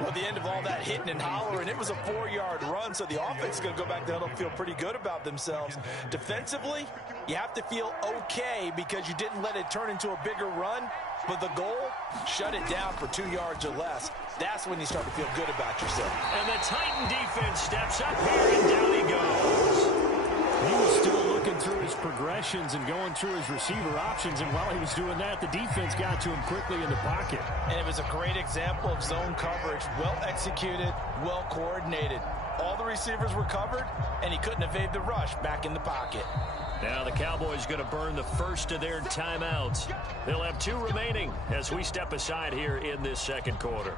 Well, at the end of all that hitting and hollering, it was a 4-yard run, so the offense is going to go back to huddle and feel pretty good about themselves. Defensively, you have to feel okay because you didn't let it turn into a bigger run, but the goal, shut it down for 2 yards or less. That's when you start to feel good about yourself. And the Titan defense steps up here, and down he goes. He was still looking through his progressions and going through his receiver options, and while he was doing that, the defense got to him quickly in the pocket. And it was a great example of zone coverage, well executed, well coordinated. All the receivers were covered, and he couldn't evade the rush back in the pocket. Now the Cowboys going to burn the first of their timeouts. They'll have 2 remaining as we step aside here in this second quarter.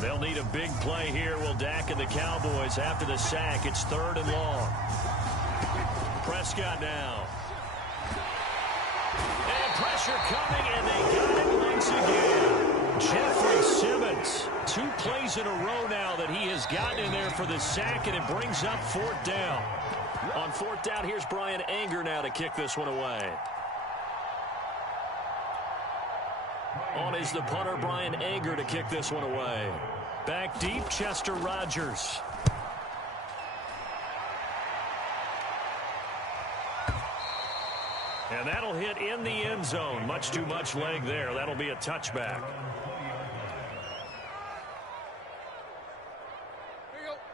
They'll need a big play here. Will Dak and the Cowboys after the sack. It's 3rd and long. Prescott now. And pressure coming, and they got it once again. Jeffrey Simmons. 2 plays in a row now that he has gotten in there for the sack, and it brings up 4th down. On 4th down, here's Brian Anger now to kick this one away. On is the punter, Brian Anger, to kick this one away. Back deep, Chester Rogers. And that'll hit in the end zone. Much too much leg there. That'll be a touchback.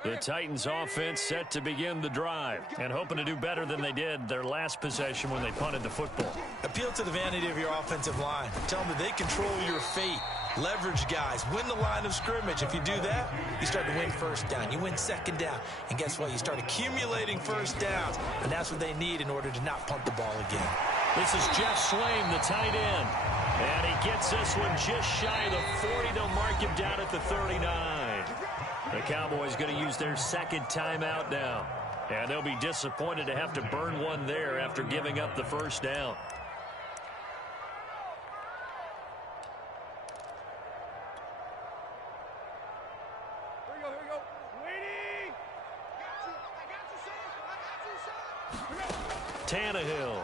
The Titans offense set to begin the drive and hoping to do better than they did their last possession when they punted the football. Appeal to the vanity of your offensive line. Tell them that they control your fate. Leverage guys. Win the line of scrimmage. If you do that, you start to win 1st down. You win 2nd down. And guess what? You start accumulating 1st downs. And that's what they need in order to not punt the ball again. This is Jeff Slame, the tight end. And he gets this one just shy of the 40. They'll mark him down at the 39. The Cowboys going to use their 2nd timeout now. And they'll be disappointed to have to burn one there after giving up the 1st down. Here we go. Waiting. I got you, sir. Tannehill.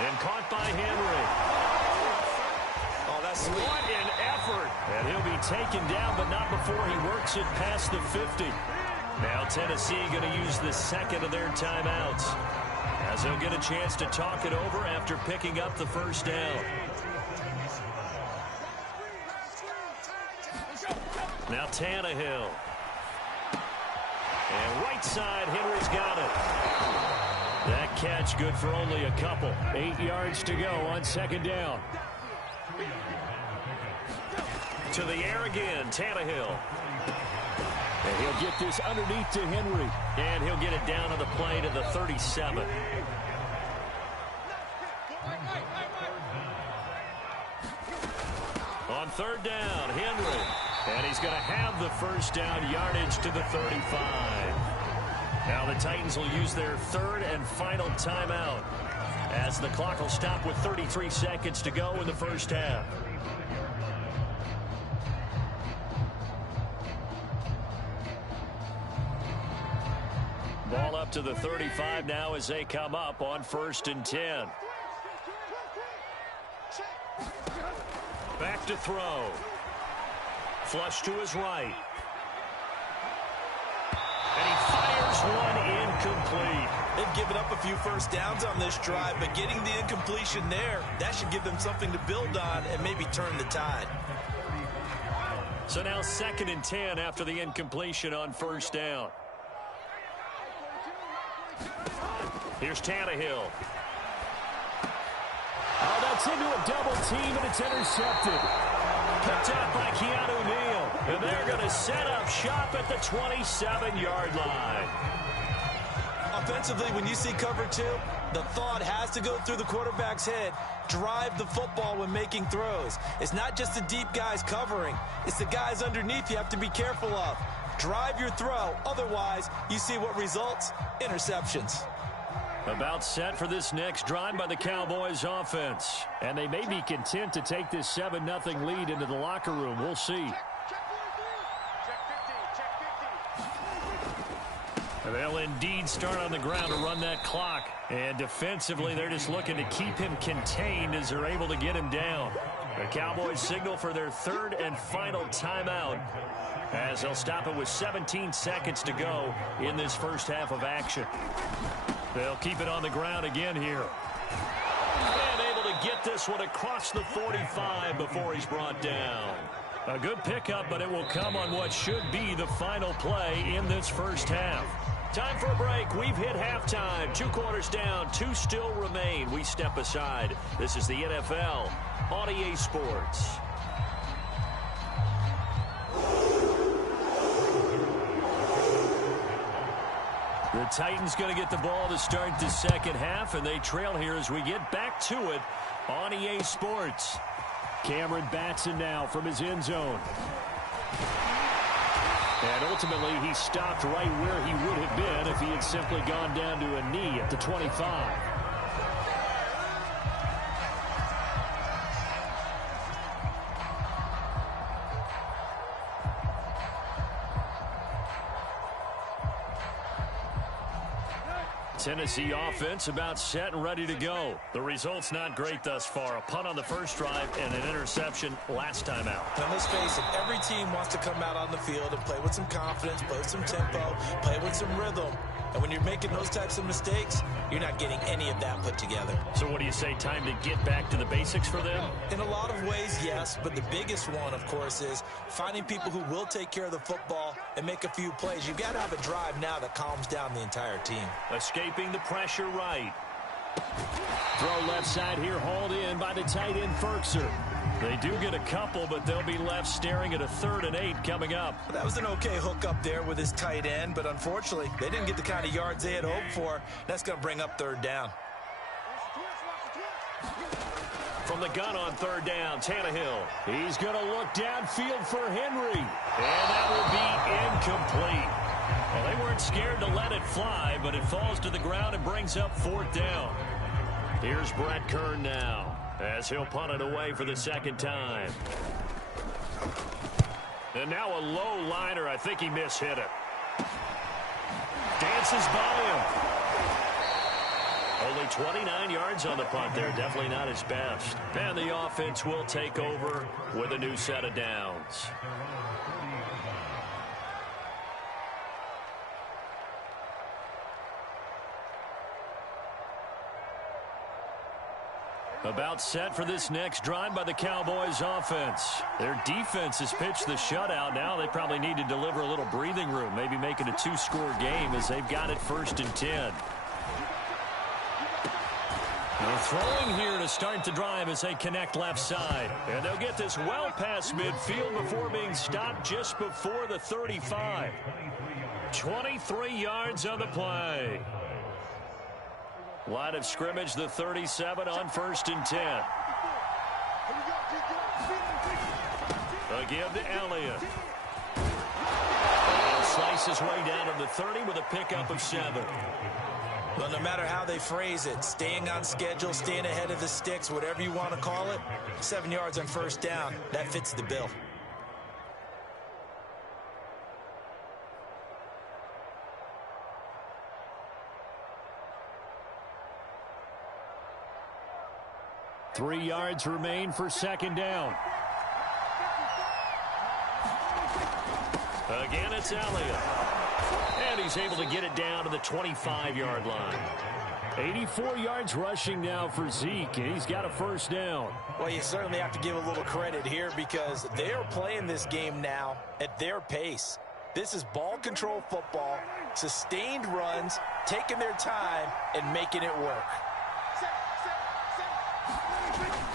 And caught by Henry. What an effort. And he'll be taken down, but not before he works it past the 50. Now Tennessee going to use the 2nd of their timeouts, as they'll get a chance to talk it over after picking up the 1st down. Now Tannehill. And right side, Henry's got it. That catch good for only a couple. 8 yards to go on 2nd down. To the air again, Tannehill. And he'll get this underneath to Henry. And he'll get it down to the play to the 37. On 3rd down, Henry. And he's going to have the 1st down, yardage to the 35. Now the Titans will use their 3rd and final timeout, as the clock will stop with 33 seconds to go in the 1st half. Ball up to the 35 now as they come up on 1st and 10. Back to throw. Flush to his right. And he fires one incomplete. They've given up a few first downs on this drive, but getting the incompletion there, that should give them something to build on and maybe turn the tide. So now 2nd and 10 after the incompletion on 1st down. Here's Tannehill. Oh, that's into a double team, and it's intercepted. Picked up by Keanu Neal. And they're going to set up shop at the 27-yard line. Offensively, when you see cover 2, the thought has to go through the quarterback's head. Drive the football when making throws. It's not just the deep guys covering. It's the guys underneath you have to be careful of. Drive your throw. Otherwise, you see what results? Interceptions. About set for this next drive by the Cowboys offense. And they may be content to take this 7-0 lead into the locker room. We'll see. They'll indeed start on the ground to run that clock. And defensively, they're just looking to keep him contained as they're able to get him down. The Cowboys signal for their 3rd and final timeout as they'll stop it with 17 seconds to go in this first half of action. They'll keep it on the ground again here. And able to get this one across the 45 before he's brought down. A good pickup, but it will come on what should be the final play in this first half. Time for a break. We've hit halftime. 2 quarters down. 2 still remain. We step aside. This is the NFL on EA Sports. The Titans going to get the ball to start the second half, and they trail here as we get back to it on EA Sports. Cameron Batson now from his end zone. And ultimately, he stopped right where he would have been if he had simply gone down to a knee at the 25. Tennessee offense about set and ready to go. The result's not great thus far. A punt on the first drive and an interception last time out. Now, let's face it, every team wants to come out on the field and play with some confidence, play with some tempo, play with some rhythm. And when you're making those types of mistakes, you're not getting any of that put together. So what do you say, time to get back to the basics for them? In a lot of ways, yes, but the biggest one, of course, is finding people who will take care of the football and make a few plays. You've got to have a drive now that calms down the entire team. Escaping the pressure right. Throw left side here, hauled in by the tight end Ferkser. They do get a couple, but they'll be left staring at a 3rd and 8 coming up. That was an okay hook up there with his tight end, but unfortunately, they didn't get the kind of yards they had hoped for. That's going to bring up 3rd down. From the gun on 3rd down, Tannehill. He's going to look downfield for Henry. And that will be incomplete. Well, they weren't scared to let it fly, but it falls to the ground and brings up 4th down. Here's Brett Kern now, as he'll punt it away for the 2nd time. And now a low liner. I think he mishit it. Dances by him. Only 29 yards on the punt there. Definitely not his best. And the offense will take over with a new set of downs. About set for this next drive by the Cowboys offense. Their defense has pitched the shutout. Now they probably need to deliver a little breathing room, maybe make it a 2-score game as they've got it 1st and 10. They're throwing here to start the drive as they connect left side. And they'll get this well past midfield before being stopped just before the 35. 23 yards on the play. Line of scrimmage, the 37 on 1st and 10. Again to Elliott. And slice his way down to the 30 with a pickup of 7. Well, no matter how they phrase it, staying on schedule, staying ahead of the sticks, whatever you want to call it, 7 yards on 1st down, that fits the bill. 3 yards remain for second down. Again, it's Elliott. And he's able to get it down to the 25-yard line. 84 yards rushing now for Zeke, and he's got a first down. Well, you certainly have to give a little credit here because they are playing this game now at their pace. This is ball control football, sustained runs, taking their time, and making it work.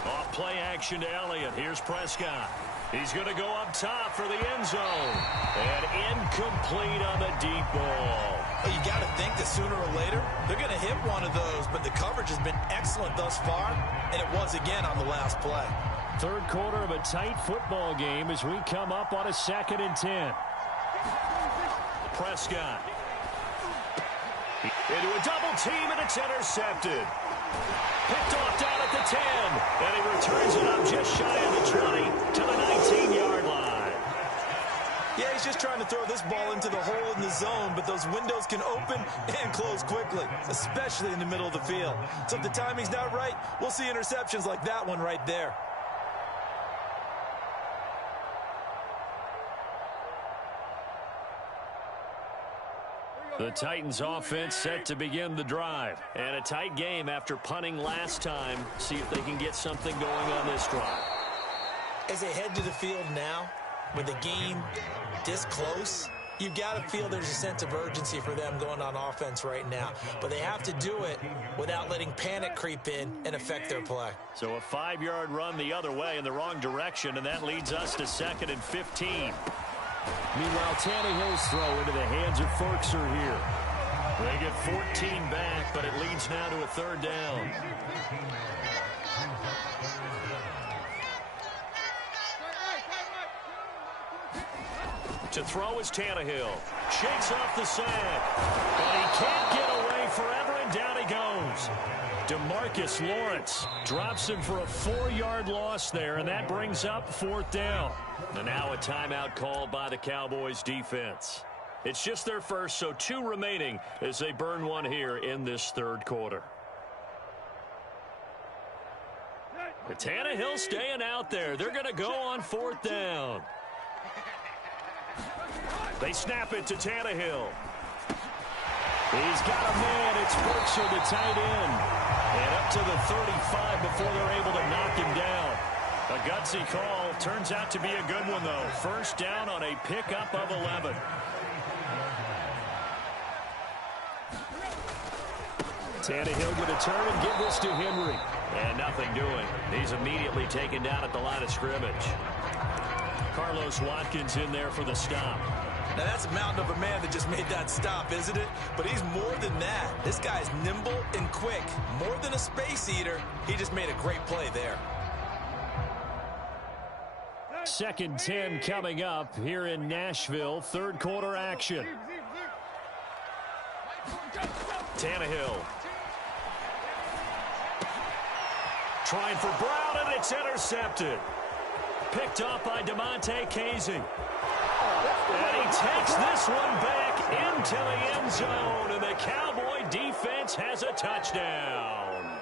Off play action to Elliott. Here's Prescott. He's going to go up top for the end zone. And incomplete on the deep ball. Well, you got to think that sooner or later, they're going to hit one of those, but the coverage has been excellent thus far, and it was again on the last play. Third quarter of a tight football game as we come up on a 2nd and 10. Prescott. Into a double team, and it's intercepted. Picked off down at the 10, and he returns it up just shy of the 20 to the 19-yard line. Yeah, he's just trying to throw this ball into the hole in the zone, but those windows can open and close quickly, especially in the middle of the field. So if the timing's not right, we'll see interceptions like that one right there. The Titans offense set to begin the drive. And a tight game after punting last time. See if they can get something going on this drive. As they head to the field now, with the game this close, you've got to feel there's a sense of urgency for them going on offense right now. But they have to do it without letting panic creep in and affect their play. So a 5-yard run the other way in the wrong direction, and that leads us to 2nd and 15. Meanwhile, Tannehill's throw into the hands of Ferkser here. They get 14 back, but it leads now to a 3rd down. To throw is Tannehill. Shakes off the sack. But he can't get away forever, and down he goes. DeMarcus Lawrence drops him for a 4-yard loss there, and that brings up 4th down. And now a timeout called by the Cowboys defense. It's just their first, so 2 remaining as they burn one here in this 3rd quarter. But Tannehill staying out there. They're going to go on 4th down. They snap it to Tannehill. He's got a man. It's Ferkser, the tight end. And up to the 35 before they're able to knock him down. A gutsy call. Turns out to be a good one, though. First down on a pickup of 11. Tannehill going to turn and give this to Henry. And nothing doing. He's immediately taken down at the line of scrimmage. Carlos Watkins in there for the stop. Now, that's a mountain of a man that just made that stop, isn't it? But he's more than that. This guy's nimble and quick. More than a space eater, he just made a great play there. 2nd 10 coming up here in Nashville. 3rd quarter action. Tannehill. Trying for Brown, and it's intercepted. Picked up by DeMonte Casey. And he takes this one back into the end zone, and the Cowboy defense has a touchdown.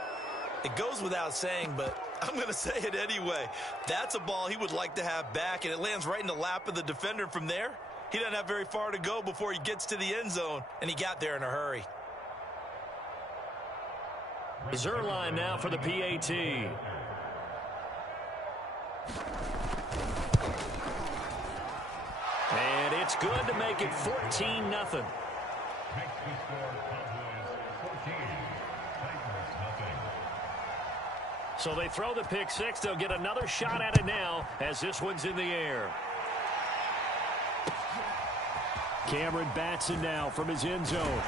It goes without saying, but I'm going to say it anyway. That's a ball he would like to have back, and it lands right in the lap of the defender from there. He doesn't have very far to go before he gets to the end zone, and he got there in a hurry. Zerline now for the PAT. And it's good to make it 14-0. So they throw the pick six. They'll get another shot at it now as this one's in the air. Cameron Batson now from his end zone.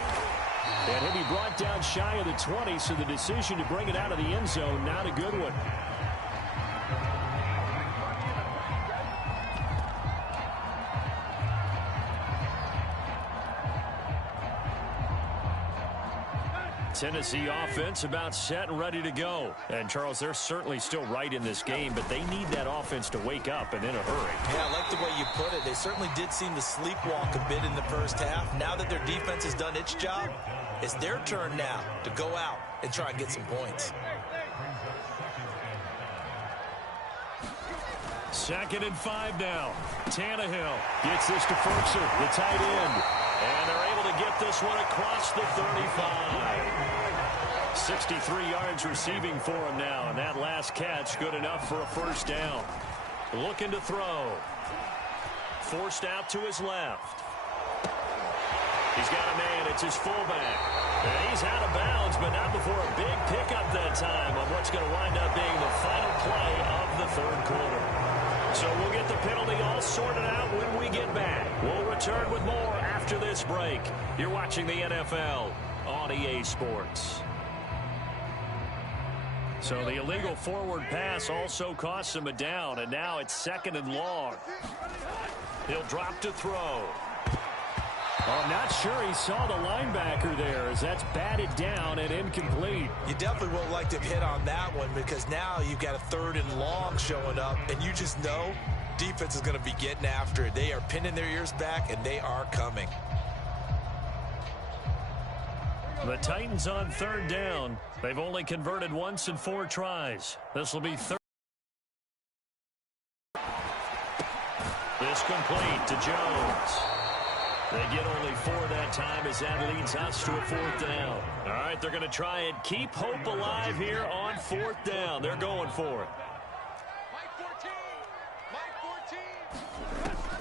And he'll be brought down shy of the 20, so the decision to bring it out of the end zone, not a good one. Tennessee offense about set and ready to go. And, Charles, they're certainly still right in this game, but they need that offense to wake up and in a hurry. Yeah, I like the way you put it. They certainly did seem to sleepwalk a bit in the first half. Now that their defense has done its job, it's their turn now to go out and try and get some points. 2nd and 5 now. Tannehill gets this to Ferguson, the tight end. And they're able to get this one across the 35. 63 yards receiving for him now. And that last catch good enough for a first down. Looking to throw. Forced out to his left. He's got a man. It's his fullback. And he's out of bounds, but not before a big pickup that time on what's going to wind up being the final play of the 3rd quarter. So we'll get the penalty all sorted out when we get back. We'll return with more after this break. You're watching the NFL on EA Sports. So the illegal forward pass also costs him a down, and now it's 2nd and long. He'll drop to throw. I'm not sure he saw the linebacker there as that's batted down and incomplete. You definitely won't like to hit on that one because now you've got a 3rd and long showing up, and you just know defense is going to be getting after it. They are pinning their ears back, and they are coming. The Titans on 3rd down. They've only converted once in 4 tries. This will be 3rd. This complete to Jones. They get only 4 that time as that leads us to a 4th down. All right, they're going to try and keep hope alive here on 4th down. They're going for it.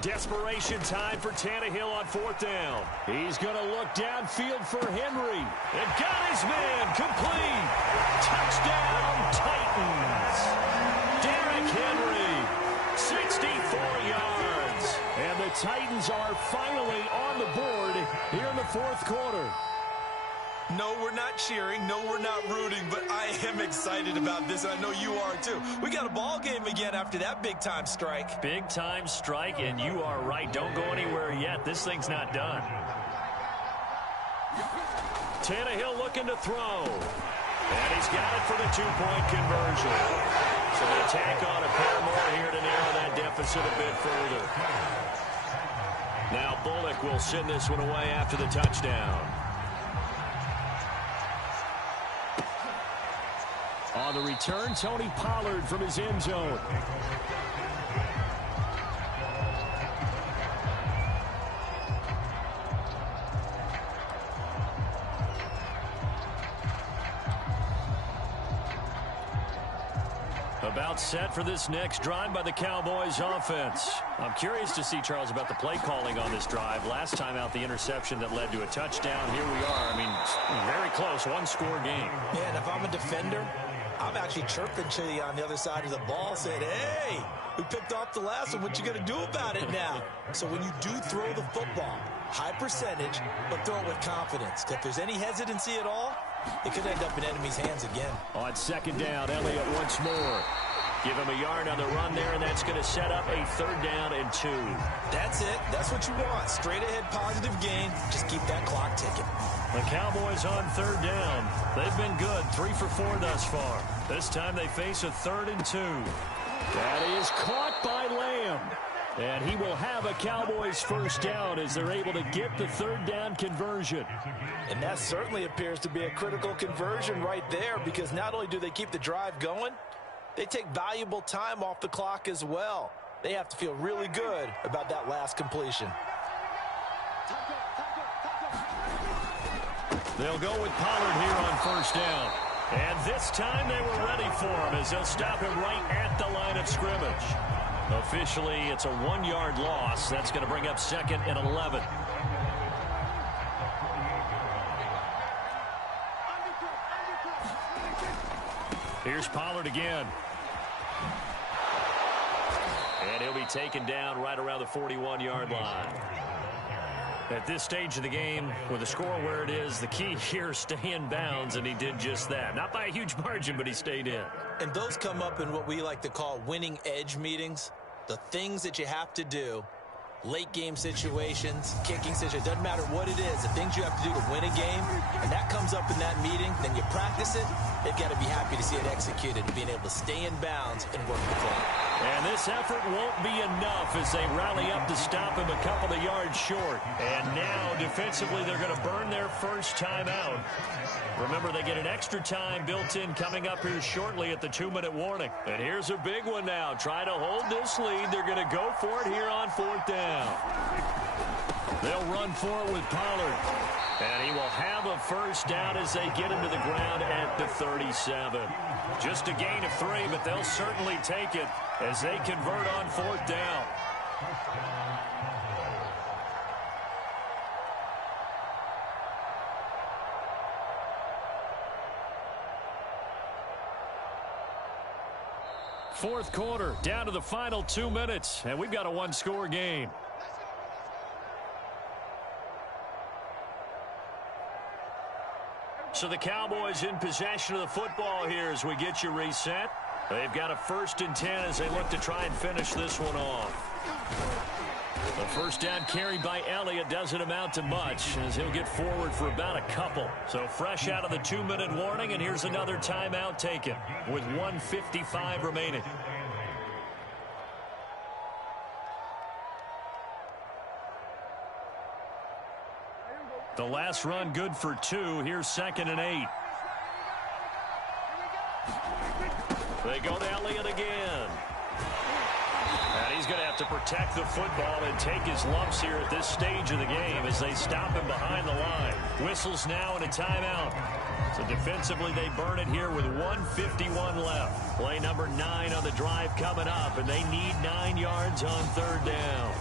Desperation time for Tannehill on 4th down. He's going to look downfield for Henry. And got his man complete. Touchdown, Titans. Derrick Henry, 64 yards. And the Titans are finally on the board here in the 4th quarter. No, we're not cheering. No, we're not rooting, but I am excited about this. I know you are too. We got a ball game again after that big-time strike. Big-time strike, and you are right. Don't go anywhere yet. This thing's not done. Tannehill looking to throw. And he's got it for the 2-point conversion. So they tack on a pair more here to narrow that deficit a bit further. Now Bullock will send this one away after the touchdown. On the return, Tony Pollard from his end zone. About set for this next drive by the Cowboys offense. I'm curious to see, Charles, about the play calling on this drive. Last time out, the interception that led to a touchdown. Here we are. I mean, very close, 1-score game. Yeah, and if I'm a defender, I'm actually chirping to you on the other side of the ball, saying, hey, we picked off the last one. What you going to do about it now? So when you do throw the football, high percentage, but throw it with confidence. If there's any hesitancy at all, it could end up in enemy's hands again. On 2nd down, Elliott once more. Give him a yard on the run there, and that's going to set up a 3rd down and 2. That's it. That's what you want. Straight ahead positive gain. Just keep that clock ticking. The Cowboys on 3rd down. They've been good, 3 for 4 thus far. This time they face a 3rd and 2. That is caught by Lamb. And he will have a Cowboys first down as they're able to get the 3rd down conversion. And that certainly appears to be a critical conversion right there, because not only do they keep the drive going, they take valuable time off the clock as well. They have to feel really good about that last completion. They'll go with Pollard here on 1st down. And this time they were ready for him as they'll stop him right at the line of scrimmage. Officially, it's a 1-yard loss. That's going to bring up 2nd and 11. Here's Pollard again. And he'll be taken down right around the 41-yard line. At this stage of the game, with the score where it is, the key here is stay in bounds, and he did just that. Not by a huge margin, but he stayed in. And those come up in what we like to call winning edge meetings. The things that you have to do, late game situations, kicking situations, doesn't matter what it is, the things you have to do to win a game, and that comes up in that meeting, then you practice it, they've got to be happy to see it executed, being able to stay in bounds and work the clock. And this effort won't be enough as they rally up to stop him a couple of yards short. And now, defensively, they're going to burn their first timeout. Remember, they get an extra time built in coming up here shortly at the 2-minute warning. And here's a big one now. Trying to hold this lead. They're going to go for it here on 4th down. They'll run for it with Pollard. And he will have a first down as they get him to the ground at the 37. Just a gain of 3, but they'll certainly take it as they convert on 4th down. Fourth quarter, down to the final 2 minutes, and we've got a one-score game. So the Cowboys in possession of the football here as we get you reset. They've got a 1st and 10 as they look to try and finish this one off. The first down carry by Elliott doesn't amount to much as he'll get forward for about a couple. So fresh out of the 2-minute warning, and here's another timeout taken with 1:55 remaining. The last run good for 2. Here's 2nd and 8. They go to Elliott again. And he's going to have to protect the football and take his lumps here at this stage of the game as they stop him behind the line. Whistles now and a timeout. So defensively they burn it here with 1:51 left. Play number 9 on the drive coming up, and they need 9 yards on 3rd down.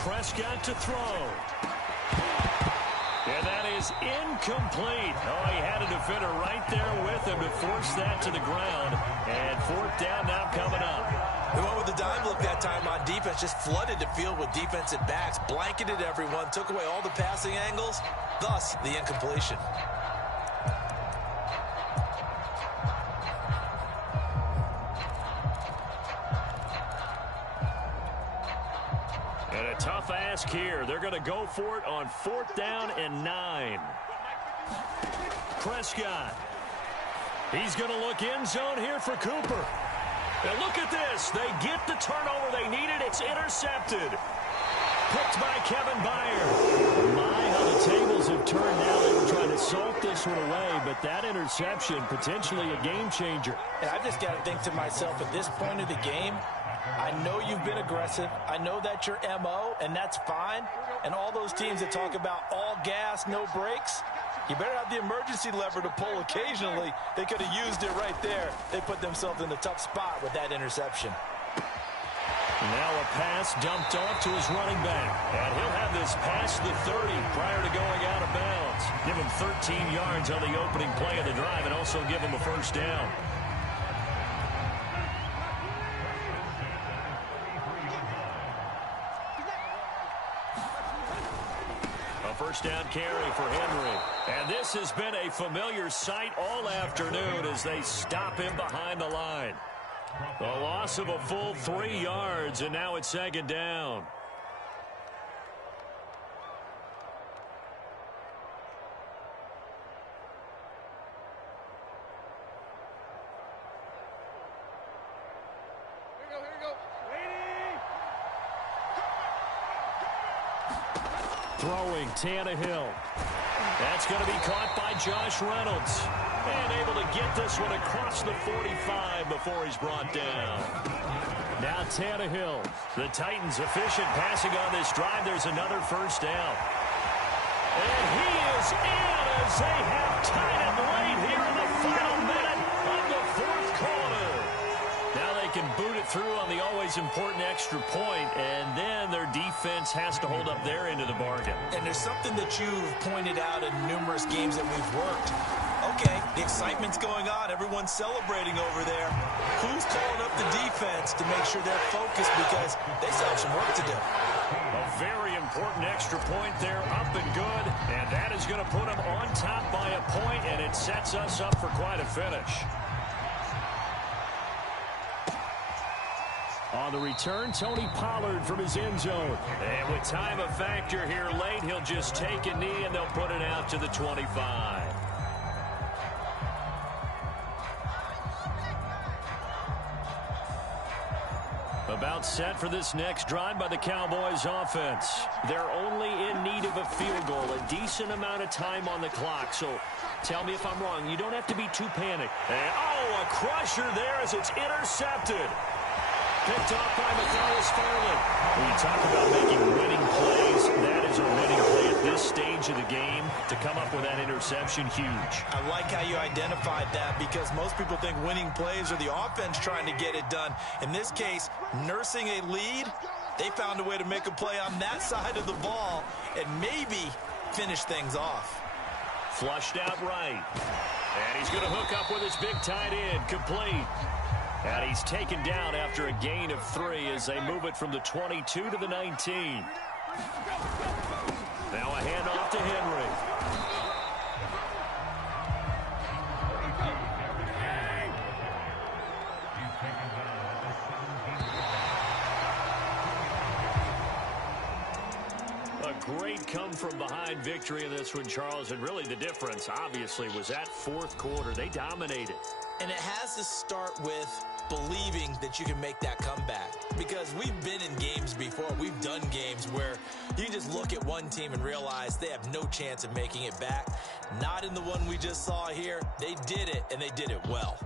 Prescott to throw. And that is incomplete. Oh, he had a defender right there with him to force that to the ground. And 4th down now coming up. They went with the dime look that time on defense, just flooded the field with defensive backs, blanketed everyone, took away all the passing angles, thus the incompletion. And a tough ask here. They're going to go for it on 4th down and 9. Prescott. He's going to look end zone here for Cooper. And look at this. They get the turnover they needed. It's intercepted. Picked by Kevin Byard. My, how the tables have turned now. They were trying to salt this one away, but that interception, potentially a game changer. And I've just got to think to myself, at this point of the game, I know you've been aggressive. I know that's your MO, and that's fine. And all those teams that talk about all gas, no brakes, you better have the emergency lever to pull occasionally. They could have used it right there. They put themselves in a tough spot with that interception. Now a pass dumped off to his running back. And he'll have this past the 30 prior to going out of bounds. Give him 13 yards on the opening play of the drive and also give him a first down. First down carry for Henry. And this has been a familiar sight all afternoon as they stop him behind the line. The loss of a full 3 yards, and now it's 2nd down. Throwing Tannehill. That's going to be caught by Josh Reynolds. And able to get this one across the 45 before he's brought down. Now Tannehill. The Titans efficient passing on this drive. There's another first down. And he is in as they have tied it late here in the final minute of the 4th quarter. Now they can boot it through on the always important extra point, and then their defense has to hold up their end of the bargain. And there's something that you've pointed out in numerous games that we've worked. Okay, the excitement's going on. Everyone's celebrating over there. Who's calling up the defense to make sure they're focused because they still have some work to do? A very important extra point there, up and good, and that is going to put them on top by a point, and it sets us up for quite a finish. On the return, Tony Pollard from his end zone. And with time a factor here late, he'll just take a knee and they'll put it out to the 25. About set for this next drive by the Cowboys offense. They're only in need of a field goal, a decent amount of time on the clock. So tell me if I'm wrong. You don't have to be too panicked. And, oh, a crusher there as it's intercepted. Picked off by Matthias Farley. When you talk about making winning plays, that is a winning play at this stage of the game. To come up with that interception, huge. I like how you identified that because most people think winning plays are the offense trying to get it done. In this case, nursing a lead, they found a way to make a play on that side of the ball and maybe finish things off. Flushed out right. And he's going to hook up with his big tight end, complete. And he's taken down after a gain of 3 as they move it from the 22 to the 19. Now a handoff to Henry. A great come-from-behind victory in this one, Charles. And really the difference, obviously, was that fourth quarter. They dominated. And it has to start with believing that you can make that comeback. Because we've been in games before. We've done games where you just look at one team and realize they have no chance of making it back. Not in the one we just saw here. They did it, and they did it well.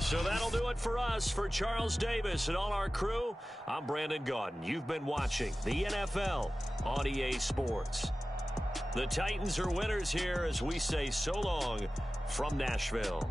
So that'll do it for us. For Charles Davis and all our crew, I'm Brandon Gaudin. You've been watching the NFL on EA Sports. The Titans are winners here as we say so long from Nashville.